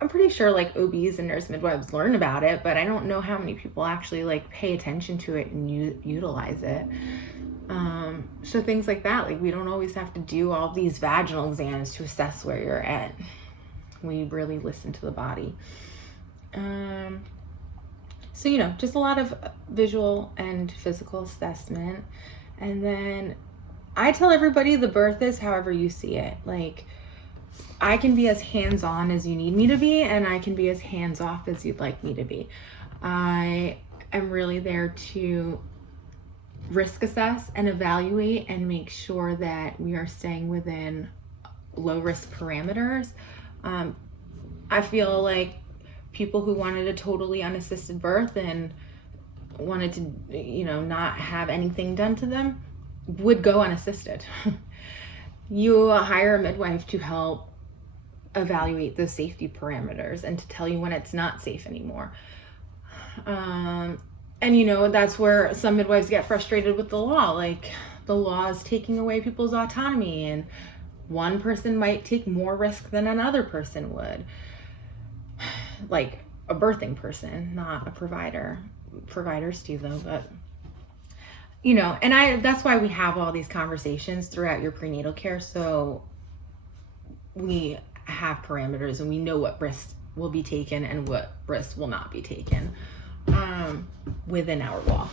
I'm pretty sure like OBs and nurse midwives learn about it, but I don't know how many people actually like pay attention to it and utilize it. So things like that, like we don't always have to do all these vaginal exams to assess where you're at. We really listen to the body. So, you know, just a lot of visual and physical assessment. And then I tell everybody the birth is however you see it. Like, I can be as hands-on as you need me to be, and I can be as hands-off as you'd like me to be. I am really there to risk assess and evaluate and make sure that we are staying within low risk parameters. I feel like people who wanted a totally unassisted birth and wanted to, you know, not have anything done to them would go unassisted. You hire a midwife to help evaluate those safety parameters and to tell you when it's not safe anymore. And you know, that's where some midwives get frustrated with the law. Like, the law is taking away people's autonomy, and one person might take more risk than another person would. Like a birthing person, not a provider. Providers do though, but you know, and that's why we have all these conversations throughout your prenatal care. So we have parameters and we know what risks will be taken and what risks will not be taken within our law.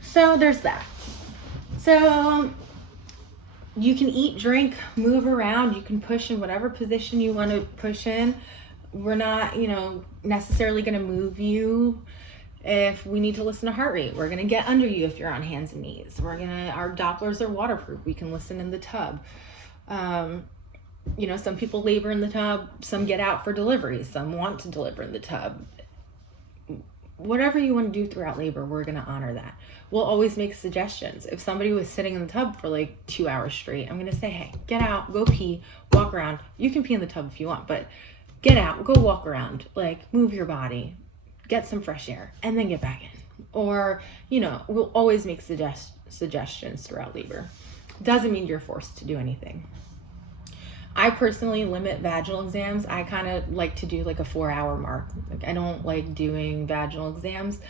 So there's that. So you can eat, drink, move around. You can push in whatever position you want to push in. We're not, you know, necessarily going to move you. If we need to listen to heart rate, we're going to get under you if you're on hands and knees. Our Dopplers are waterproof. We can listen in the tub. You know, some people labor in the tub, some get out for delivery, some want to deliver in the tub. Whatever you want to do throughout labor, we're going to honor that. We'll always make suggestions. If somebody was sitting in the tub for like 2 hours straight, I'm going to say, hey, get out, go pee, walk around. You can pee in the tub if you want, but get out, go walk around, like move your body, get some fresh air, and then get back in. Or, you know, we'll always make suggestions throughout labor. Doesn't mean you're forced to do anything. I personally limit vaginal exams. I kind of like to do like a 4-hour mark. Like, I don't like doing vaginal exams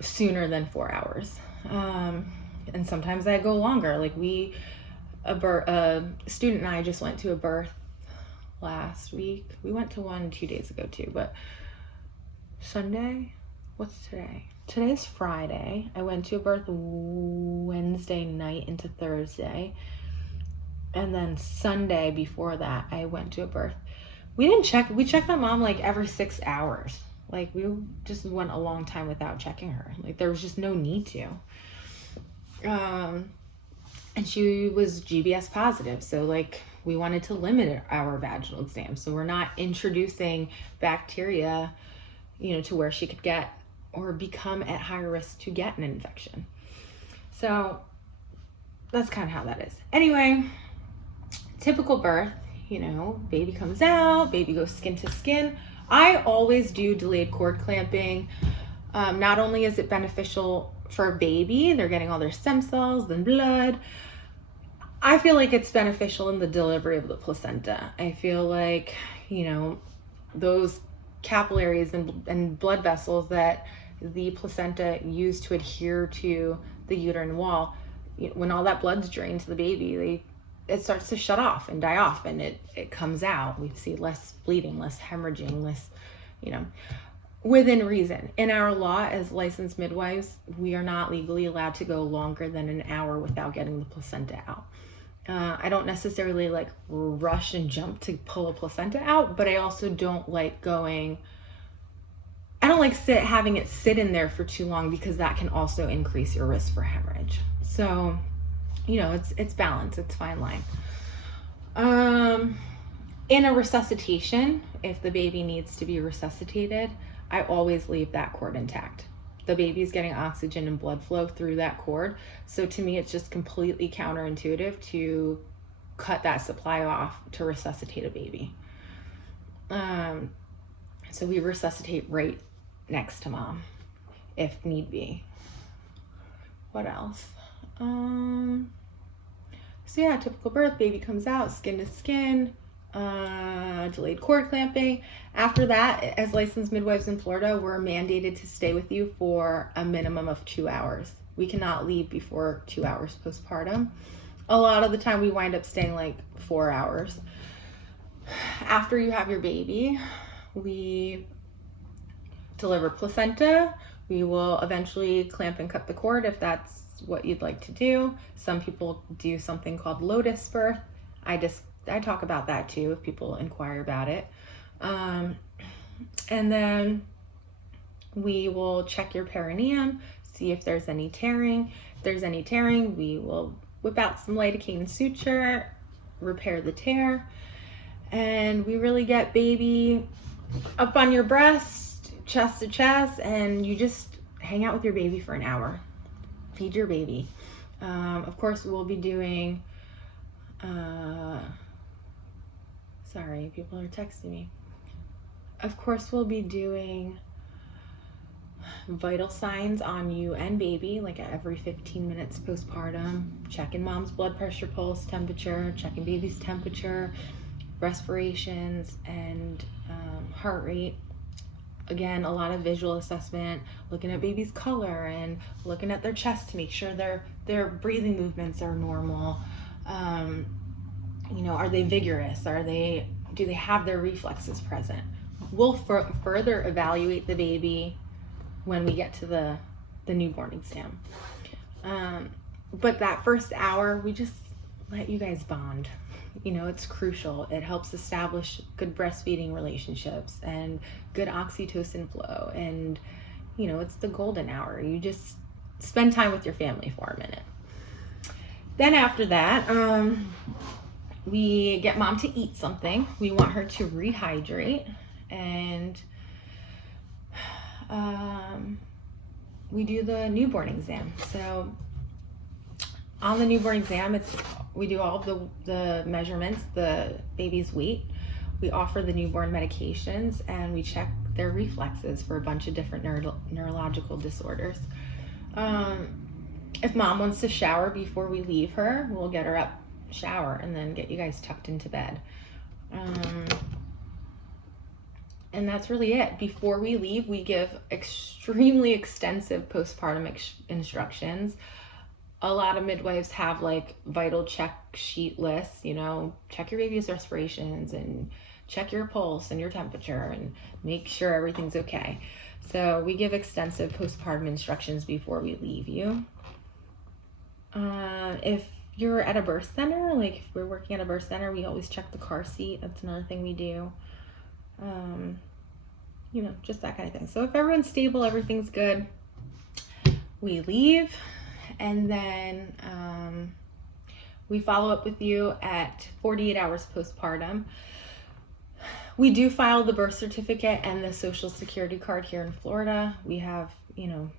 sooner than 4 hours. And sometimes I go longer. Like a student and I just went to a birth last week. We went to one 2 days ago too, but Sunday, what's today? Today's Friday. I went to a birth Wednesday night into Thursday. And then Sunday before that, I went to a birth. We checked my mom like every 6 hours. Like we just went a long time without checking her. Like there was just no need to. And she was GBS positive. So like we wanted to limit our vaginal exam. So we're not introducing bacteria, to where she could get or become at higher risk to get an infection. So that's kind of how that is. Anyway, typical birth, baby comes out, baby goes skin to skin. I always do delayed cord clamping. Not only is it beneficial for a baby, they're getting all their stem cells and blood. I feel like it's beneficial in the delivery of the placenta. I feel like, those capillaries and blood vessels that the placenta use to adhere to the uterine wall, when all that blood's drained to the baby, it starts to shut off and die off, and it comes out. We see less bleeding, less hemorrhaging, less, within reason. In our law as licensed midwives, we are not legally allowed to go longer than an hour without getting the placenta out. I don't necessarily like rush and jump to pull a placenta out, but I also don't like having it sit in there for too long, because that can also increase your risk for hemorrhage. So, it's balance, it's fine line. In a resuscitation, if the baby needs to be resuscitated, I always leave that cord intact. The baby's getting oxygen and blood flow through that cord. So to me, it's just completely counterintuitive to cut that supply off to resuscitate a baby. So we resuscitate right next to mom, if need be. What else? So yeah, typical birth, baby comes out, skin to skin, delayed cord clamping. After that, as licensed midwives in Florida, we're mandated to stay with you for a minimum of 2 hours. We cannot leave before 2 hours postpartum. A lot of the time we wind up staying like 4 hours. After you have your baby, we deliver placenta. We will eventually clamp and cut the cord if that's what you'd like to do. Some people do something called lotus birth. I talk about that too if people inquire about it. And then we will check your perineum, see if there's any tearing. If there's any tearing, we will whip out some lidocaine suture, repair the tear, and we really get baby up on your breast, chest to chest, and you just hang out with your baby for an hour. Feed your baby. Of course, we'll be doing, sorry, people are texting me. Of course, we'll be doing vital signs on you and baby, like every 15 minutes postpartum, checking mom's blood pressure, pulse, temperature, checking baby's temperature, respirations, and heart rate. Again, a lot of visual assessment, looking at baby's color and looking at their chest to make sure their breathing movements are normal. Are they vigorous? Do they have their reflexes present? We'll further evaluate the baby when we get to the newborn exam. But that first hour, we just let you guys bond. It's crucial. It helps establish good breastfeeding relationships and good oxytocin flow. And, it's the golden hour. You just spend time with your family for a minute. Then after that, we get mom to eat something. We want her to rehydrate, and we do the newborn exam. So on the newborn exam, we do all of the measurements, the baby's weight. We offer the newborn medications, and we check their reflexes for a bunch of different neurological disorders. If mom wants to shower before we leave her, we'll get her up, shower, and then get you guys tucked into bed. And that's really it. Before we leave, we give extremely extensive postpartum instructions. A lot of midwives have like vital check sheet lists, you know, check your baby's respirations and check your pulse and your temperature and make sure everything's okay. So we give extensive postpartum instructions before we leave you. If you're at a birth center, like if we're working at a birth center, we always check the car seat. That's another thing we do. You know, just that kind of thing. So if everyone's stable, everything's good, we leave, and then we follow up with you at 48 hours postpartum. We do file the birth certificate and the social security card here in Florida. We have, you know,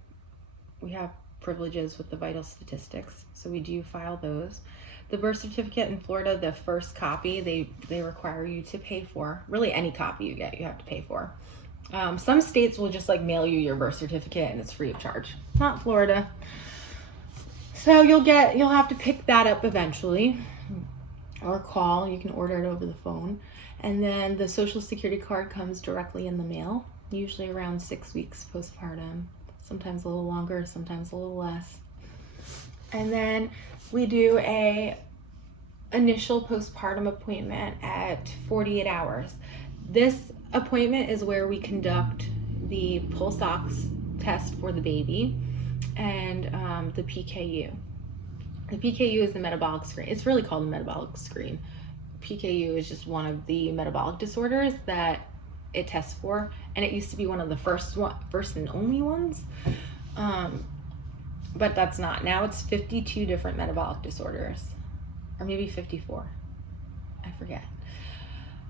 we have privileges with the vital statistics, so we do file those. The birth certificate in Florida, the first copy, they require you to pay for. Really, any copy you get, you have to pay for. Some states will just like mail you your birth certificate and it's free of charge. Not Florida. So you'll have to pick that up eventually, or call. You can order it over the phone. And then the social security card comes directly in the mail, usually around 6 weeks postpartum. Sometimes a little longer, sometimes a little less. And then we do a initial postpartum appointment at 48 hours. This appointment is where we conduct the pulse ox test for the baby and the PKU. The PKU is the metabolic screen. It's really called the metabolic screen. PKU is just one of the metabolic disorders that it tests for, and it used to be one of the first and only ones, but that's not. Now it's 52 different metabolic disorders, or maybe 54, I forget.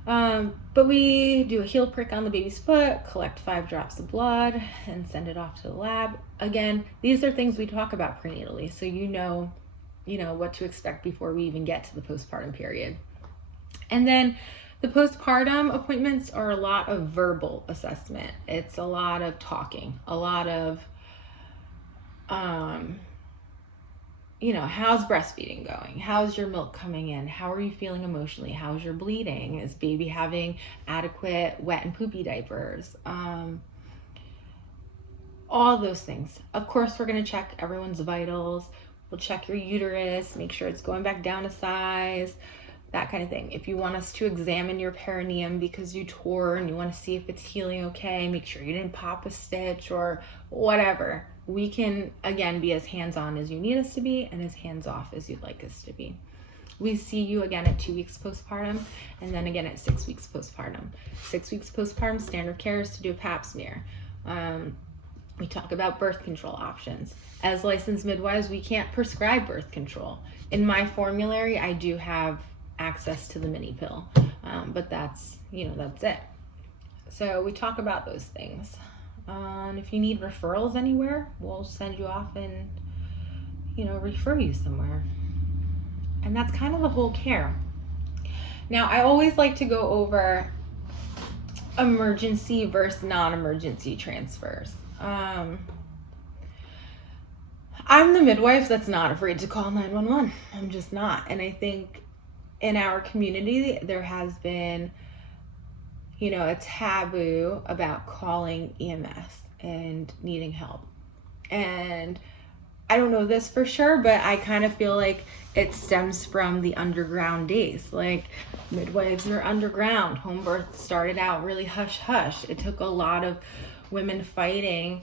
But we do a heel prick on the baby's foot, collect 5 drops of blood, and send it off to the lab. Again, these are things we talk about prenatally, so you know what to expect before we even get to the postpartum period. And then the postpartum appointments are a lot of verbal assessment. It's a lot of talking, a lot of, how's breastfeeding going? How's your milk coming in? How are you feeling emotionally? How's your bleeding? Is baby having adequate wet and poopy diapers? All those things. Of course, we're going to check everyone's vitals. We'll check your uterus, make sure it's going back down a size, that kind of thing. If you want us to examine your perineum because you tore and you want to see if it's healing okay, make sure you didn't pop a stitch or whatever. We can, again, be as hands-on as you need us to be and as hands-off as you'd like us to be. We see you again at 2 weeks postpartum and then again at 6 weeks postpartum. 6 weeks postpartum, standard care is to do a pap smear. We talk about birth control options. As licensed midwives, we can't prescribe birth control. In my formulary, I do have access to the mini pill, but that's it. So we talk about those things. And if you need referrals anywhere, we'll send you off and refer you somewhere. And that's kind of the whole care. Now, I always like to go over emergency versus non-emergency transfers. I'm the midwife that's not afraid to call 911. I'm just not. And I think in our community, there has been, a taboo about calling EMS and needing help. And I don't know this for sure, but I kind of feel like it stems from the underground days. Like, midwives are underground. Home birth started out really hush hush. It took a lot of women fighting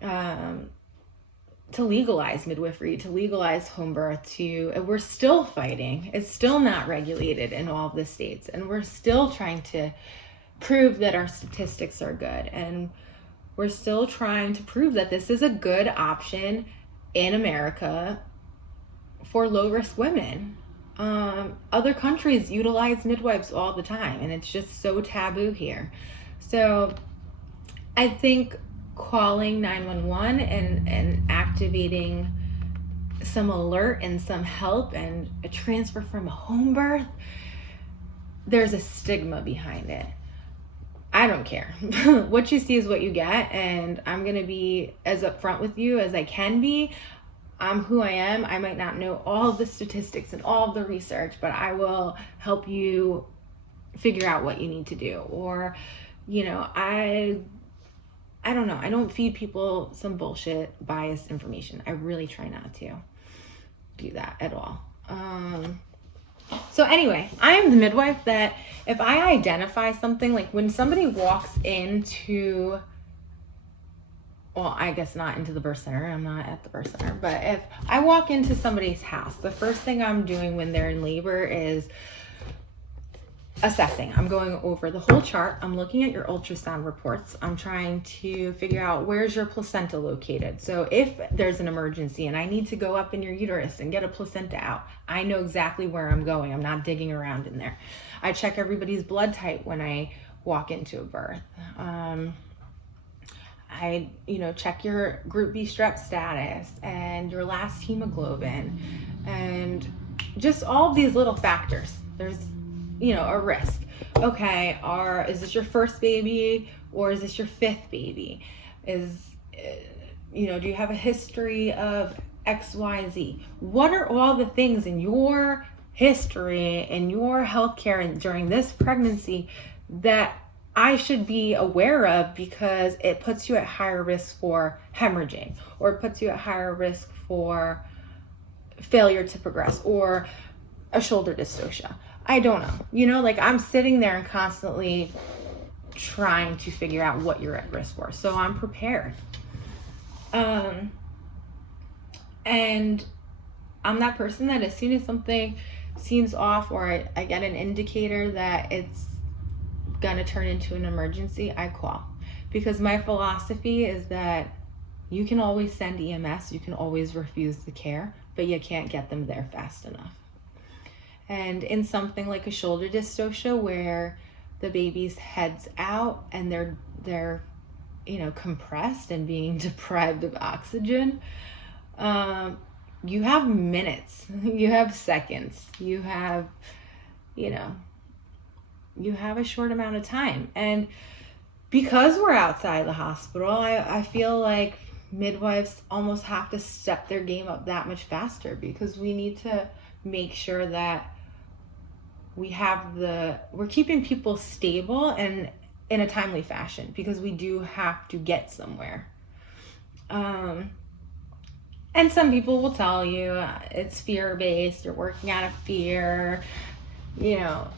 to legalize midwifery, to legalize home birth, and we're still fighting. It's still not regulated in all of the states, and we're still trying to prove that our statistics are good, and we're still trying to prove that this is a good option in America for low-risk women. Other countries utilize midwives all the time, and it's just so taboo here. So I think calling 911 and activating some alert and some help and a transfer from a home birth, there's a stigma behind it. I don't care. What you see is what you get, and I'm going to be as upfront with you as I can be. I'm who I am. I might not know all of the statistics and all of the research, but I will help you figure out what you need to do. Or I don't know. I don't feed people some bullshit, biased information. I really try not to do that at all. So anyway, I am the midwife that if I identify something, like when somebody walks into, well, I guess not into the birth center, I'm not at the birth center, but if I walk into somebody's house, the first thing I'm doing when they're in labor is assessing. I'm going over the whole chart. I'm looking at your ultrasound reports. I'm trying to figure out where's your placenta located. So if there's an emergency and I need to go up in your uterus and get a placenta out, I know exactly where I'm going. I'm not digging around in there. I check everybody's blood type when I walk into a birth. I check your group B strep status and your last hemoglobin and just all these little factors. There's a risk. Okay, is this your first baby or is this your fifth baby? Do you have a history of XYZ? What are all the things in your history and your healthcare and during this pregnancy that I should be aware of, because it puts you at higher risk for hemorrhaging, or it puts you at higher risk for failure to progress, or a shoulder dystocia. I don't know. I'm sitting there and constantly trying to figure out what you're at risk for. So I'm prepared. And I'm that person that as soon as something seems off or I get an indicator that it's going to turn into an emergency, I call. Because my philosophy is that you can always send EMS, you can always refuse the care, but you can't get them there fast enough. And in something like a shoulder dystocia where the baby's head's out and they're compressed and being deprived of oxygen, you have minutes, you have seconds, you have a short amount of time. And because we're outside the hospital, I feel like midwives almost have to step their game up that much faster, because we need to make sure that we're keeping people stable and in a timely fashion, because we do have to get somewhere. And some people will tell you it's fear-based, you're working out of fear.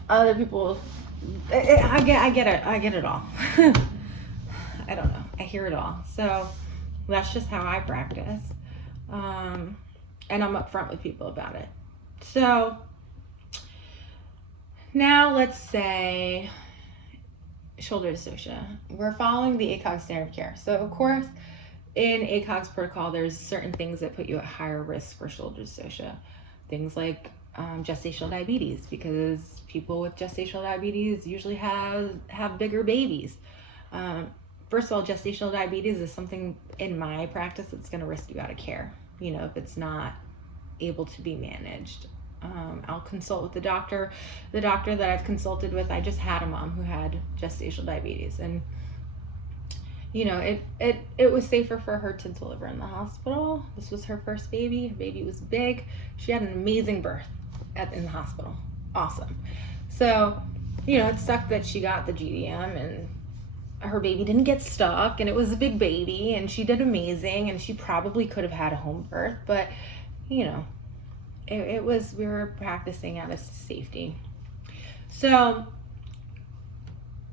Other people, I get it all. I don't know. I hear it all. So that's just how I practice. And I'm upfront with people about it. So now let's say shoulder dystocia. We're following the ACOG standard of care. So of course, in ACOG's protocol, there's certain things that put you at higher risk for shoulder dystocia. Things like gestational diabetes, because people with gestational diabetes usually have bigger babies. First of all, gestational diabetes is something in my practice that's going to risk you out of care, if it's not able to be managed. I'll consult with the doctor that I've consulted with. I just had a mom who had gestational diabetes, and it was safer for her to deliver in the hospital. This was her first baby. Her baby was big. She had an amazing birth in the hospital. Awesome. So, it sucked that she got the GDM and her baby didn't get stuck, and it was a big baby, and she did amazing, and she probably could have had a home birth, but we were practicing out of safety. So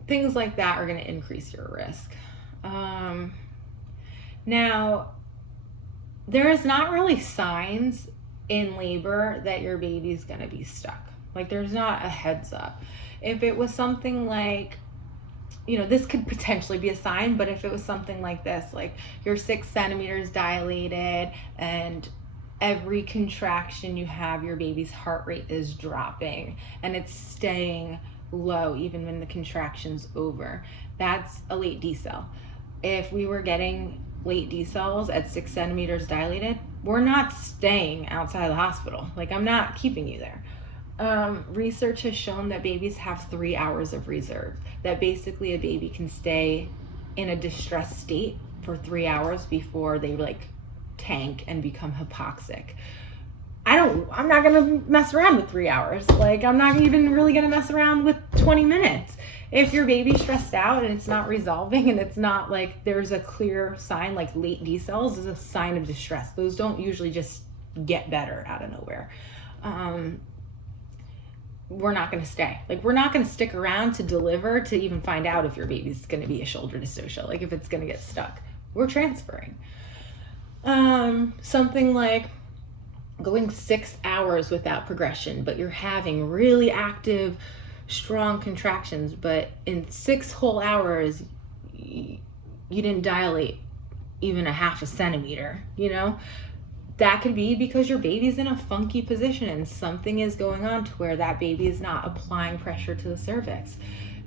things like that are going to increase your risk. Now, there is not really signs in labor that your baby's going to be stuck. Like, there's not a heads up. If it was something like, this could potentially be a sign, but if it was something like this, like you're 6 centimeters dilated and every contraction you have, your baby's heart rate is dropping and it's staying low even when the contraction's over, that's a late decel. If we were getting late decels at 6 centimeters dilated, we're not staying outside the hospital. Like, I'm not keeping you there. Research has shown that babies have 3 hours of reserve, that basically a baby can stay in a distressed state for 3 hours before they tank and become hypoxic. I'm not going to mess around with 3 hours. Like, I'm not even really going to mess around with 20 minutes. If your baby's stressed out and it's not resolving, and it's not like there's a clear sign, like late decels is a sign of distress. Those don't usually just get better out of nowhere. We're not going to stay. Like, we're not going to stick around to deliver to even find out if your baby's going to be a shoulder dystocia, like if it's going to get stuck. We're transferring. Something like going 6 hours without progression, but you're having really active, strong contractions, but in 6 whole hours, you didn't dilate even a half a centimeter, you know? That could be because your baby's in a funky position and something is going on to where that baby is not applying pressure to the cervix.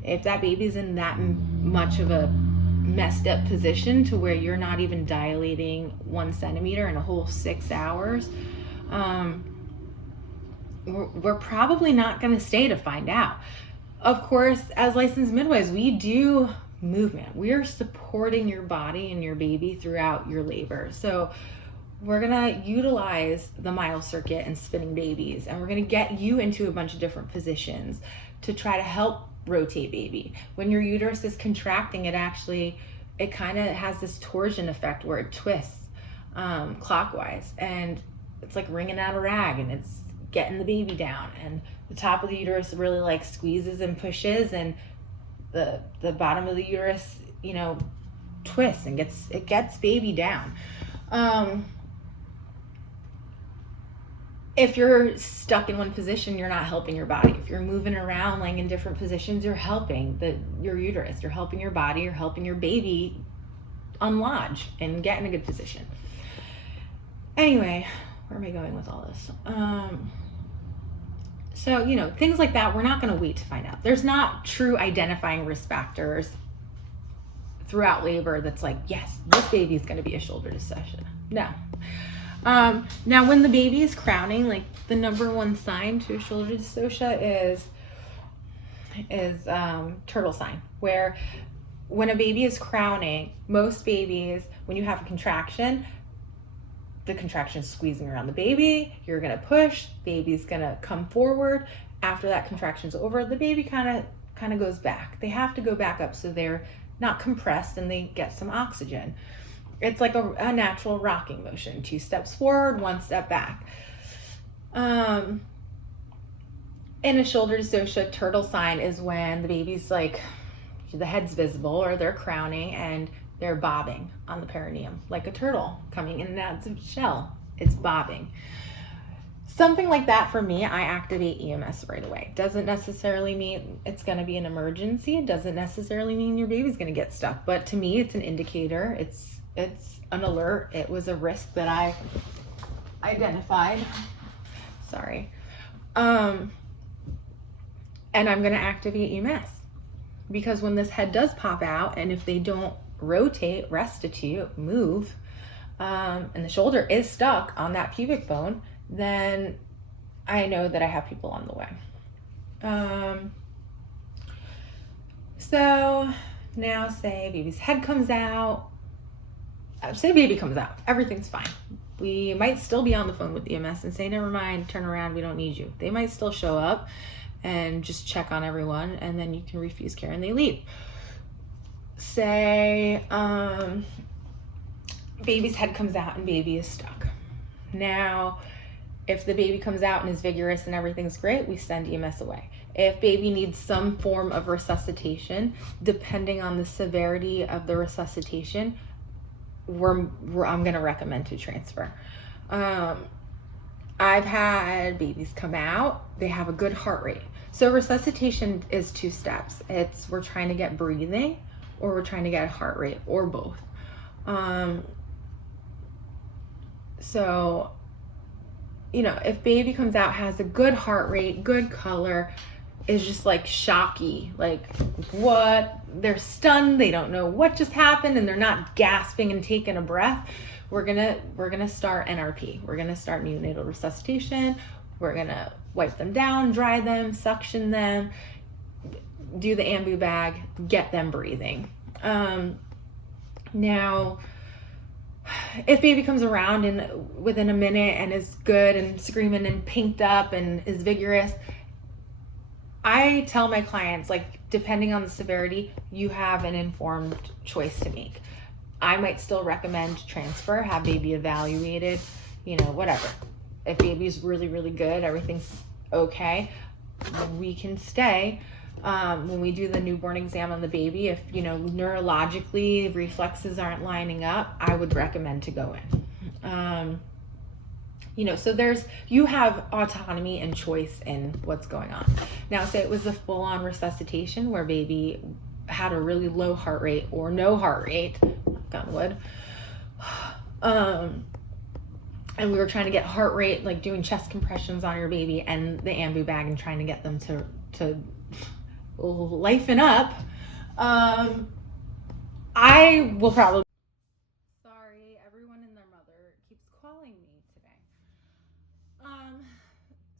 If that baby's in that much of a messed up position to where you're not even dilating 1 centimeter in a whole 6 hours, we're probably not going to stay to find out. Of course, as licensed midwives, we do movement. We are supporting your body and your baby throughout your labor. So we're going to utilize the mile circuit and spinning babies, and we're going to get you into a bunch of different positions to try to help rotate baby. When your uterus is contracting, it kind of has this torsion effect where it twists clockwise, and it's like wringing out a rag, and it's getting the baby down, and the top of the uterus really like squeezes and pushes, and the bottom of the uterus, you know, twists and gets baby down. If you're stuck in one position, you're not helping your body. If you're moving around, laying in different positions, you're helping your uterus, you're helping your body, you're helping your baby unlodge and get in a good position. Anyway, where am I going with all this? So, you know, things like that, we're not going to wait to find out. There's not true identifying risk factors throughout labor that's like, yes, this baby is going to be a shoulder dystocia. No. Now, when the baby is crowning, like the number one sign to a shoulder dystocia is turtle sign, where when a baby is crowning, most babies, when you have a contraction, the contraction is squeezing around the baby, you're gonna push, baby's gonna come forward. After that contraction's over, the baby kind of goes back. They have to go back up so they're not compressed and they get some oxygen. It's like a natural rocking motion, 2 steps forward, 1 step back. In a shoulder dystocia, turtle sign is when the baby's like, the head's visible or they're crowning and they're bobbing on the perineum, like a turtle coming in and out of its shell. It's bobbing. Something like that for me, I activate EMS right away. Doesn't necessarily mean it's gonna be an emergency. It doesn't necessarily mean your baby's gonna get stuck, but to me, it's an indicator. It's an alert. It was a risk that I identified. Sorry. And I'm gonna activate EMS because when this head does pop out, and if they don't rotate, restitute, move, and the shoulder is stuck on that pubic bone, then I know that I have people on the way. So now say baby's head comes out, say baby comes out, everything's fine. We might still be on the phone with EMS and say, never mind, turn around, we don't need you. They might still show up and just check on everyone, and then you can refuse care and they leave. Say baby's head comes out and baby is stuck. Now, if the baby comes out and is vigorous and everything's great, we send EMS away. If baby needs some form of resuscitation, depending on the severity of the resuscitation, I'm gonna recommend to transfer. I've had babies come out, they have a good heart rate. So resuscitation is 2 steps. We're trying to get breathing, or we're trying to get a heart rate, or both. So, you know, if baby comes out, has a good heart rate, good color, is just like shocky, like what? They're stunned, they don't know what just happened, and they're not gasping and taking a breath, we're gonna start NRP. We're gonna start neonatal resuscitation. We're gonna wipe them down, dry them, suction them, do the ambu bag, get them breathing. Now, if baby comes around and within a minute and is good and screaming and pinked up and is vigorous, I tell my clients, like, depending on the severity, you have an informed choice to make. I might still recommend transfer, have baby evaluated, whatever. If baby's really, really good, everything's okay, we can stay. When we do the newborn exam on the baby, if, neurologically reflexes aren't lining up, I would recommend to go in. So you have autonomy and choice in what's going on. Now, say it was a full-on resuscitation where baby had a really low heart rate or no heart rate, knock on wood, and we were trying to get heart rate, like doing chest compressions on your baby and the ambu bag and trying to get them to lifen up, I will probably... Sorry, everyone and their mother keeps calling me today.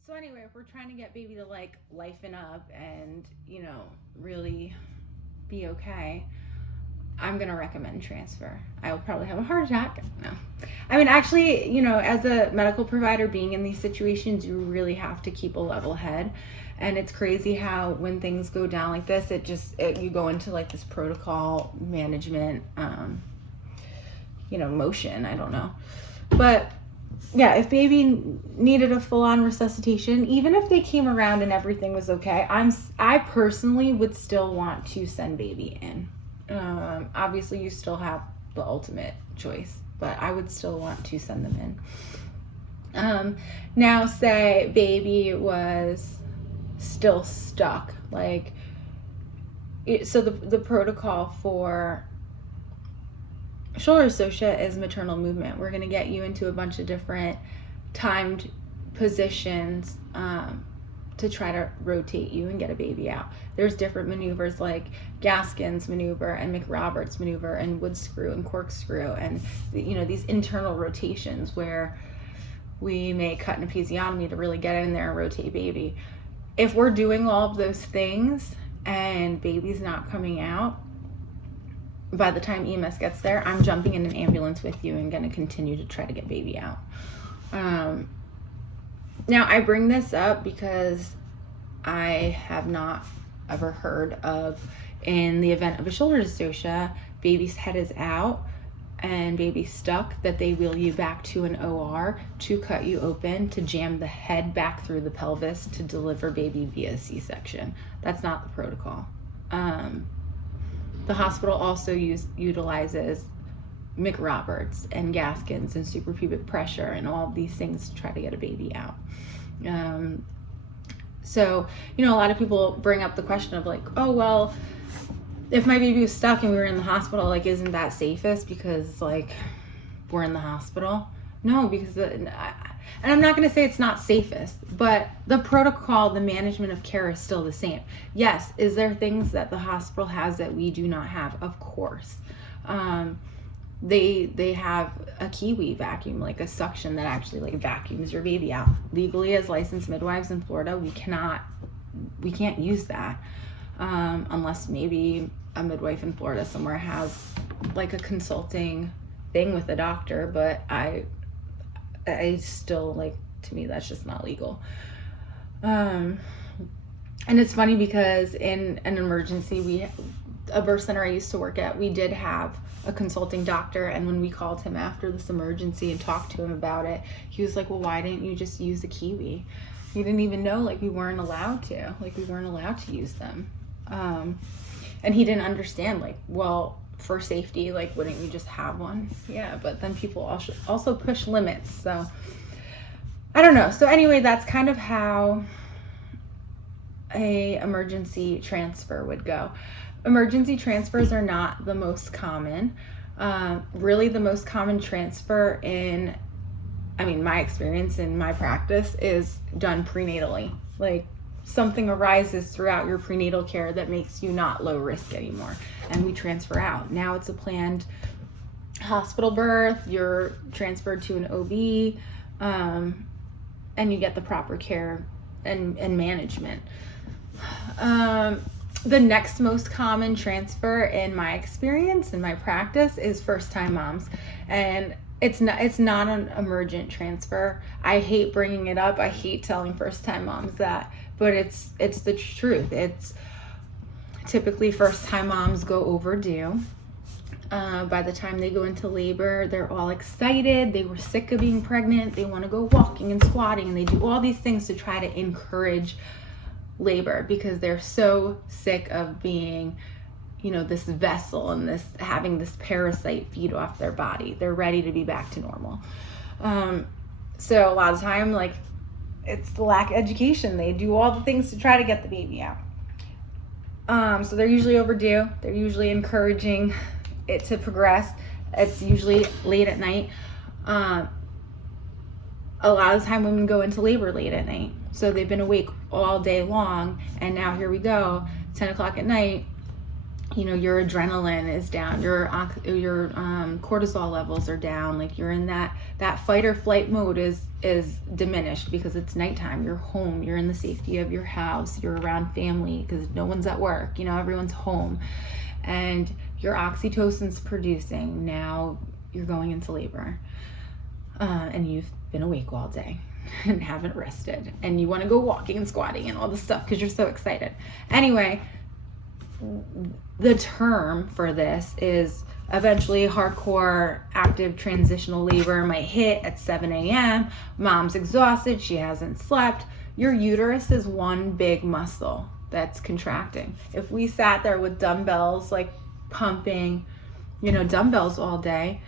So anyway, if we're trying to get baby to like lifen up and, really be okay, I'm going to recommend transfer. I will probably have a heart attack. No. I mean, actually, as a medical provider, being in these situations, you really have to keep a level head. And it's crazy how when things go down like this, you go into like this protocol management, motion. I don't know. But yeah, if baby needed a full-on resuscitation, even if they came around and everything was okay, I personally would still want to send baby in. Obviously you still have the ultimate choice, but I would still want to send them in. Now say baby was still stuck, so the protocol for shoulder dystocia is maternal movement. We're going to get you into a bunch of different timed positions to try to rotate you and get a baby out. There's different maneuvers like Gaskin's maneuver and McRoberts maneuver and wood screw and corkscrew and these internal rotations where we may cut an episiotomy to really get in there and rotate baby. If we're doing all of those things and baby's not coming out, by the time EMS gets there, I'm jumping in an ambulance with you and going to continue to try to get baby out. Now, I bring this up because I have not ever heard of, in the event of a shoulder dystocia, baby's head is out and baby's stuck, that they wheel you back to an OR to cut you open, to jam the head back through the pelvis to deliver baby via C-section. That's not the protocol. The hospital also utilizes McRoberts and Gaskins and suprapubic pressure and all of these things to try to get a baby out. So, a lot of people bring up the question of like, oh, well, if my baby was stuck and we were in the hospital, like, isn't that safest because like we're in the hospital? No, because and I'm not going to say it's not safest, but the protocol, the management of care is still the same. Yes, is there things that the hospital has that we do not have? Of course. They have a Kiwi vacuum, like a suction that actually like vacuums your baby out. Legally, as licensed midwives in Florida, we can't use that unless maybe a midwife in Florida somewhere has like a consulting thing with a doctor, but I still, like, to me, that's just not legal. And it's funny because in an emergency, a birth center I used to work at, we did have a consulting doctor, and when we called him after this emergency and talked to him about it, he was like, well, why didn't you just use the Kiwi? He didn't even know, like, we weren't allowed to use them. And he didn't understand, like, well, for safety, like, wouldn't you just have one? Yeah, but then people also push limits, so I don't know. So anyway, that's kind of how a emergency transfer would go. Emergency transfers are not the most common. Really, the most common transfer my experience in my practice is done prenatally. Like, something arises throughout your prenatal care that makes you not low risk anymore, and we transfer out. Now it's a planned hospital birth, you're transferred to an OB, and you get the proper care and management. The next most common transfer in my experience, in my practice, is first-time moms. And It's not an emergent transfer. I hate bringing it up. I hate telling first-time moms that, but it's the truth. It's typically first-time moms go overdue. By the time they go into labor, they're all excited. They were sick of being pregnant. They want to go walking and squatting, and they do all these things to try to encourage labor because they're so sick of being, this vessel and having this parasite feed off their body. They're ready to be back to normal. So a lot of time, like, it's the lack of education. They do all the things to try to get the baby out. So they're usually overdue. They're usually encouraging it to progress. It's usually late at night. A lot of the time women go into labor late at night. So they've been awake all day long, and now here we go, 10 o'clock at night, your adrenaline is down, your cortisol levels are down, like you're in that fight or flight mode is diminished because it's nighttime, you're home, you're in the safety of your house, you're around family because no one's at work, everyone's home, and your oxytocin's producing. Now you're going into labor, and you've been awake all day and haven't rested, and you want to go walking and squatting and all this stuff because you're so excited. Anyway, the term for this is eventually hardcore active transitional labor might hit at 7 a.m. Mom's exhausted, she hasn't slept. Your uterus is one big muscle that's contracting. If we sat there with dumbbells, like pumping, dumbbells all day,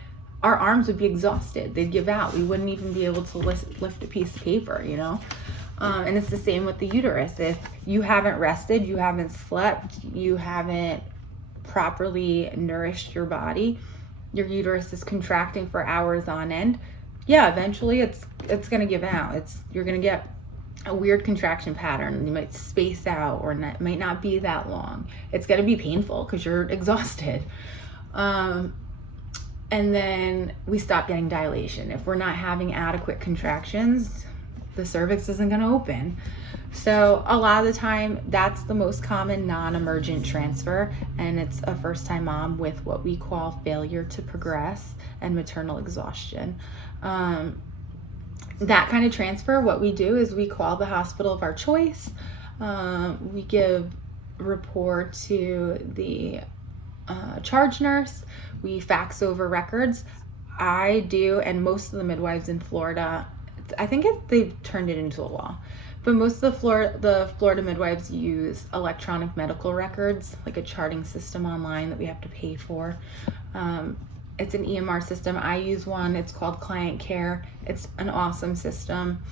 our arms would be exhausted. They'd give out. We wouldn't even be able to lift a piece of paper, and it's the same with the uterus. If you haven't rested, you haven't slept, you haven't properly nourished your body, your uterus is contracting for hours on end. Yeah, eventually it's going to give out. You're going to get a weird contraction pattern. You might space out, or it might not be that long. It's going to be painful because you're exhausted. And then we stop getting dilation. If we're not having adequate contractions, the cervix isn't going to open. So a lot of the time, that's the most common non-emergent transfer, and it's a first-time mom with what we call failure to progress and maternal exhaustion. That kind of transfer, what we do is we call the hospital of our choice. We give report to the charge nurse. We fax over records. I do, and most of the midwives in Florida, I think they've turned it into a law, but most of the Florida midwives use electronic medical records, like a charting system online that we have to pay for. It's an EMR system. I use one. It's called Client Care. It's an awesome system.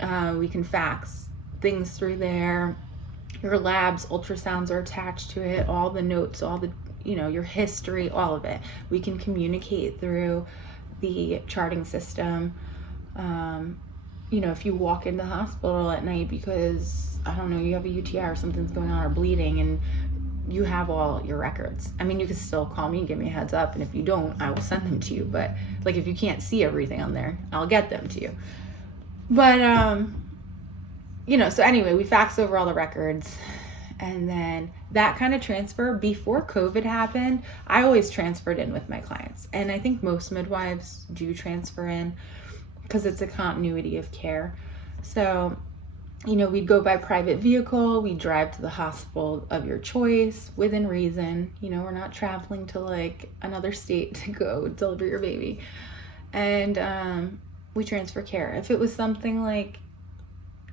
We can fax things through there. Your labs, ultrasounds are attached to it, all the notes, all the, your history, all of it. We can communicate through the charting system. If you walk into the hospital at night because, I don't know, you have a UTI or something's going on or bleeding, and you have all your records. I mean, you can still call me and give me a heads up, and if you don't, I will send them to you. But like, if you can't see everything on there, I'll get them to you. But so anyway, we fax over all the records, and then that kind of transfer, before COVID happened, I always transferred in with my clients, and I think most midwives do transfer in because it's a continuity of care. So we'd go by private vehicle, we drive to the hospital of your choice within reason. We're not traveling to like another state to go deliver your baby. And we transfer care. If it was something like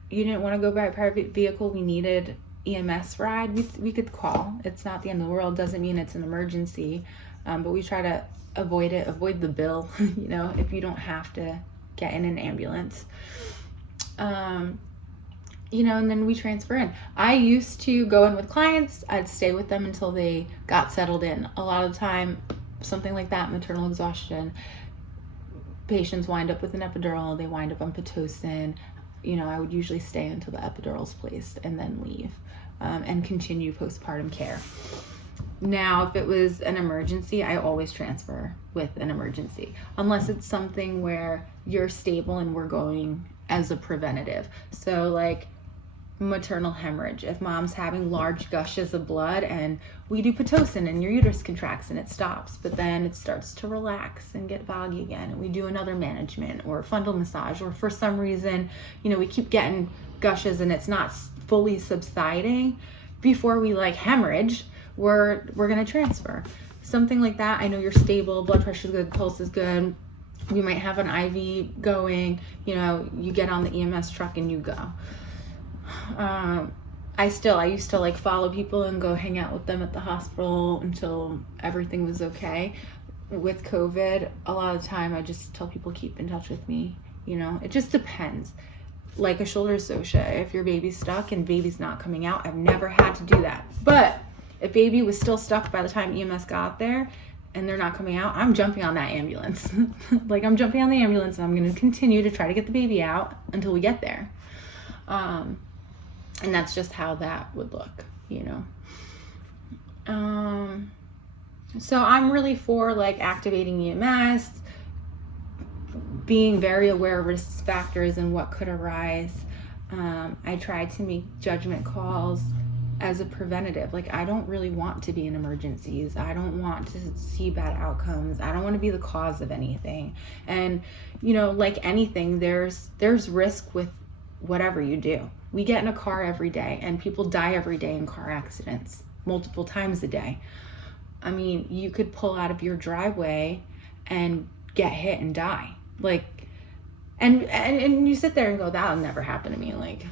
you didn't want to go by a private vehicle, we needed EMS ride, we could call. It's not the end of the world, doesn't mean it's an emergency, but we try to avoid the bill, if you don't have to get in an ambulance. And then we transfer in. I used to go in with clients. I'd stay with them until they got settled in. A lot of the time, something like that, maternal exhaustion, patients wind up with an epidural, they wind up on Pitocin. I would usually stay until the epidural's placed and then leave, and continue postpartum care. Now, if it was an emergency, I always transfer with an emergency, unless it's something where you're stable and we're going as a preventative. So like maternal hemorrhage, if mom's having large gushes of blood, and we do Pitocin and your uterus contracts and it stops, but then it starts to relax and get foggy again, and we do another management or fundal massage, or for some reason, we keep getting gushes and it's not fully subsiding before we like hemorrhage, we're going to transfer. Something like that. I know you're stable, blood pressure is good, pulse is good. We might have an IV going, you get on the EMS truck and you go. I used to like follow people and go hang out with them at the hospital until everything was okay. With COVID, a lot of the time I just tell people keep in touch with me. It just depends. Like a shoulder dystocia, if your baby's stuck and baby's not coming out, I've never had to do that. But if baby was still stuck by the time EMS got there and they're not coming out, I'm jumping on that ambulance. Like I'm jumping on the ambulance and I'm going to continue to try to get the baby out until we get there. And that's just how that would look, So I'm really for like activating EMS, being very aware of risk factors and what could arise. I try to make judgment calls as a preventative. Like I don't really want to be in emergencies. I don't want to see bad outcomes. I don't want to be the cause of anything. And like anything, there's risk with whatever you do. We get in a car every day and people die every day in car accidents, multiple times a day. I mean, you could pull out of your driveway and get hit and die. Like, and you sit there and go, that'll never happen to me. Like,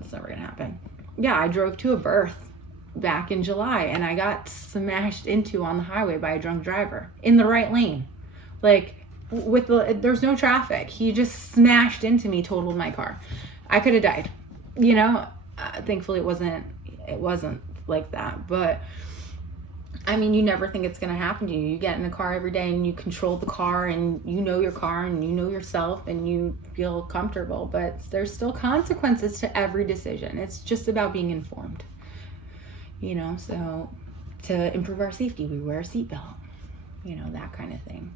it's never gonna happen. Yeah, I drove to a birth back in July and I got smashed into on the highway by a drunk driver in the right lane. Like, there's no traffic. He just smashed into me, totaled my car. I could have died. Thankfully it wasn't like that, but I mean, you never think it's going to happen to you. You get in a car every day and you control the car and your car and yourself and you feel comfortable, but there's still consequences to every decision. It's just about being informed, so to improve our safety, we wear a seatbelt, that kind of thing.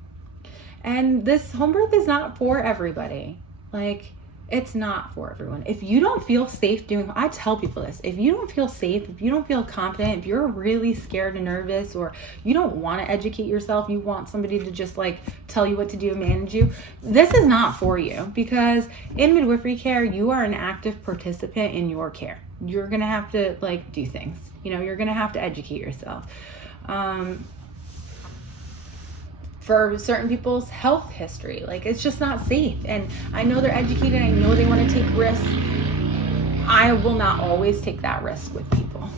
And this home birth is not for everybody. Like, it's not for everyone. If you don't feel safe I tell people this, if you don't feel safe, if you don't feel confident, if you're really scared and nervous, or you don't want to educate yourself, you want somebody to just like tell you what to do and manage you, this is not for you. Because in midwifery care, you are an active participant in your care. You're going to have to like do things, you're going to have to educate yourself. For certain people's health history, like it's just not safe. And I know they're educated, I know they want to take risks. I will not always take that risk with people.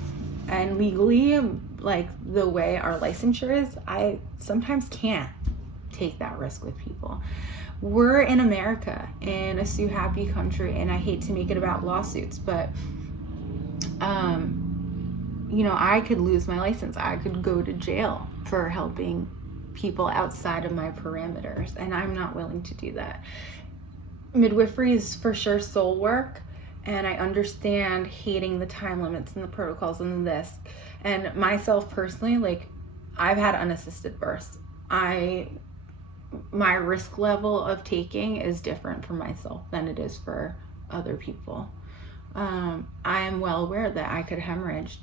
And legally, like the way our licensure is, I sometimes can't take that risk with people. We're in America, in a sue happy country, and I hate to make it about lawsuits, but I could lose my license. I could go to jail for helping people outside of my parameters, and I'm not willing to do that. Midwifery is for sure soul work, and I understand hating the time limits and the protocols and this. And myself personally, like I've had unassisted births. My risk level of taking is different for myself than it is for other people. I am well aware that I could hemorrhage,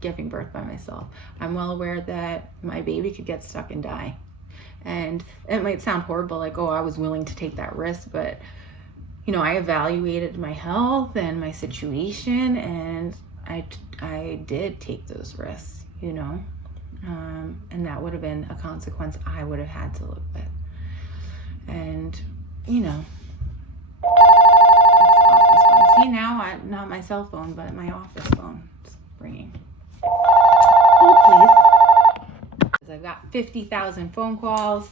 giving birth by myself. I'm well aware that my baby could get stuck and die. And it might sound horrible, like, oh, I was willing to take that risk, but I evaluated my health and my situation, and I did take those risks, and that would have been a consequence I would have had to live with. And that's office phone. See, now not my cell phone, but my office phone is ringing. Hold, please. I've got 50,000 phone calls.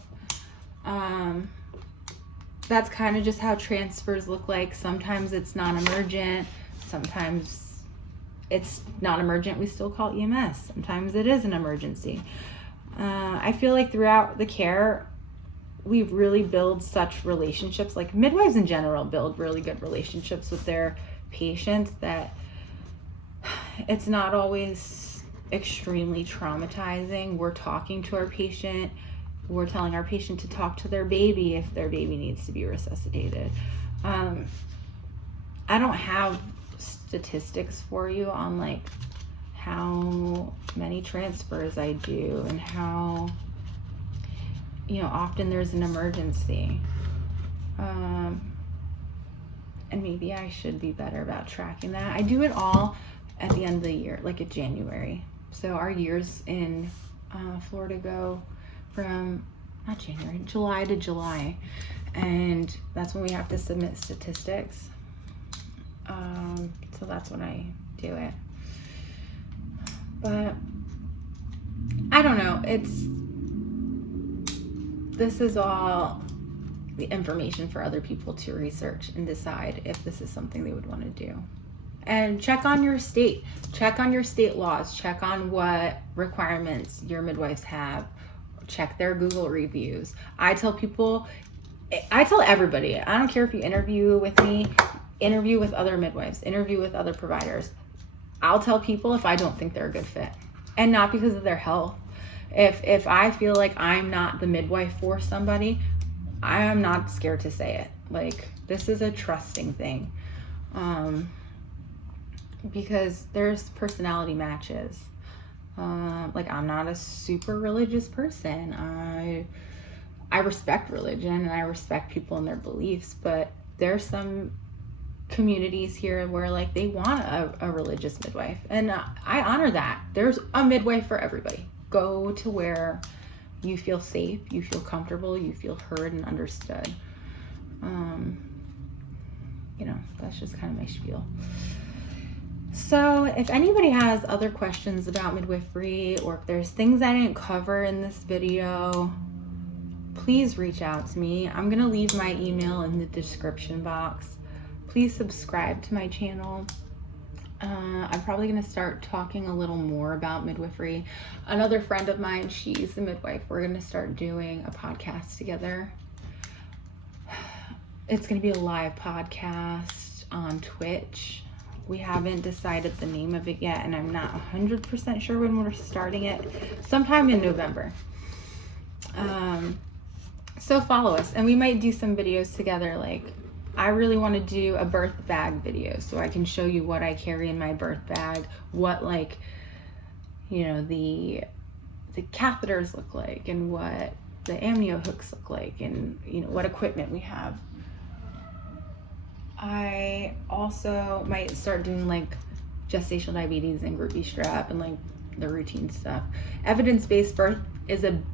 That's kind of just how transfers look like. Sometimes it's non-emergent. Sometimes it's non-emergent. We still call EMS. Sometimes it is an emergency. I feel like throughout the care, we really build such relationships. Like midwives in general build really good relationships with their patients that it's not always extremely traumatizing. We're talking to our patient. We're telling our patient to talk to their baby if their baby needs to be resuscitated. I don't have statistics for you on like how many transfers I do and how, you know, often there's an emergency. And maybe I should be better about tracking that. I do it all at the end of the year, like at January. So our years in Florida go from, not January, July to July. And that's when we have to submit statistics. So that's when I do it. But I don't know, this is all the information for other people to research and decide if this is something they would want to do. And check on your state laws, check on what requirements your midwives have, check their Google reviews. I tell everybody, I don't care if you interview with me, interview with other midwives, interview with other providers. I'll tell people if I don't think they're a good fit, and not because of their health. If I feel like I'm not the midwife for somebody, I am not scared to say it. Like, this is a trusting thing. Because there's personality matches. Like, I'm not a super religious person. I respect religion and I respect people and their beliefs, but there's some communities here where like they want a religious midwife, and I honor that. There's a midwife for everybody. Go to where you feel safe, you feel comfortable, you feel heard and understood. You know, that's just kind of my spiel. So if anybody has other questions about midwifery, or if there's things I didn't cover in this video, please reach out to me. I'm gonna leave my email in the description box. Please subscribe to my channel. I'm probably gonna start talking a little more about midwifery. Another friend of mine, she's a midwife. We're gonna start doing a podcast together. It's gonna be a live podcast on Twitch. We haven't decided the name of it yet, and I'm not 100% sure when we're starting it. Sometime in November. So follow us, and we might do some videos together. Like, I really want to do a birth bag video so I can show you what I carry in my birth bag, what, like, you know, the catheters look like, and what the amnio hooks look like, and, you know, what equipment we have. I also might start doing like gestational diabetes and group B strep and like the routine stuff. Evidence-based birth is an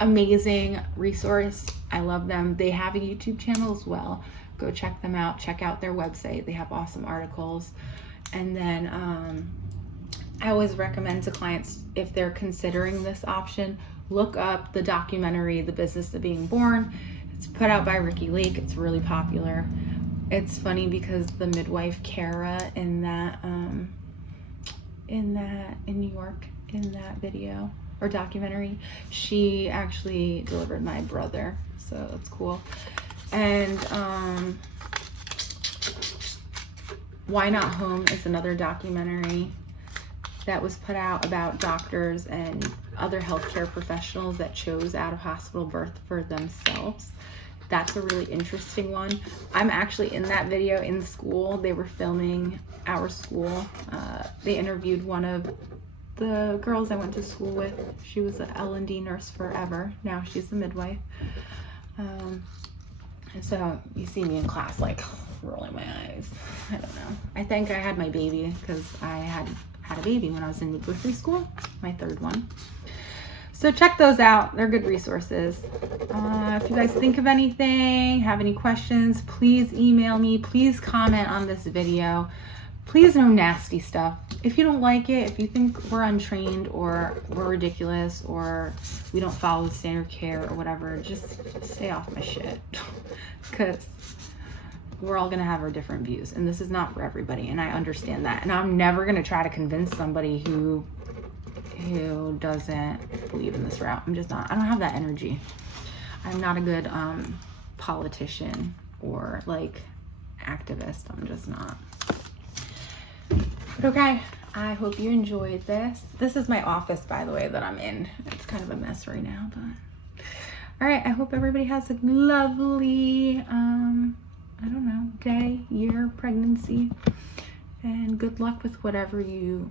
amazing resource. I love them. They have a YouTube channel as well. Go check them out. Check out their website. They have awesome articles. And then I always recommend to clients, if they're considering this option, look up the documentary, The Business of Being Born. It's put out by Ricky Lake. It's really popular. It's funny because the midwife Kara in New York, in that video or documentary, she actually delivered my brother, so that's cool. And Why Not Home is another documentary that was put out about doctors and other healthcare professionals that chose out-of-hospital birth for themselves. That's a really interesting one. I'm actually in that video in school. They were filming our school. They interviewed one of the girls I went to school with. She was an L&D nurse forever. Now she's a midwife. And so you see me in class like rolling my eyes. I don't know. I think I had my baby because I had a baby when I was in midwifery school, my third one. So check those out. They're good resources. If you guys think of anything, have any questions, please email me. Please comment on this video. Please, no nasty stuff. If you don't like it, if you think we're untrained or we're ridiculous or we don't follow the standard of care or whatever, just stay off my shit. Because we're all going to have our different views. And this is not for everybody. And I understand that. And I'm never going to try to convince somebody who doesn't believe in this route. I'm just not. I don't have that energy. I'm not a good politician or like activist. I'm just not. But okay, I hope you enjoyed this. This is my office, by the way, that I'm in. It's kind of a mess right now, but all right. I hope everybody has a lovely I don't know, day, year, pregnancy, And good luck with whatever you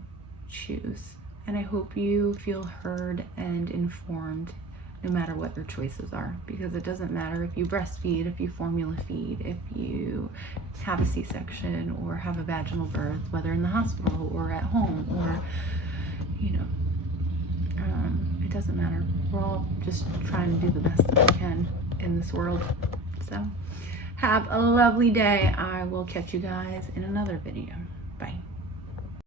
choose. And I hope you feel heard and informed no matter what your choices are, because it doesn't matter if you breastfeed, if you formula feed, if you have a C-section or have a vaginal birth, whether in the hospital or at home, or, you know, it doesn't matter. We're all just trying to do the best that we can in this world. So have a lovely day. I will catch you guys in another video.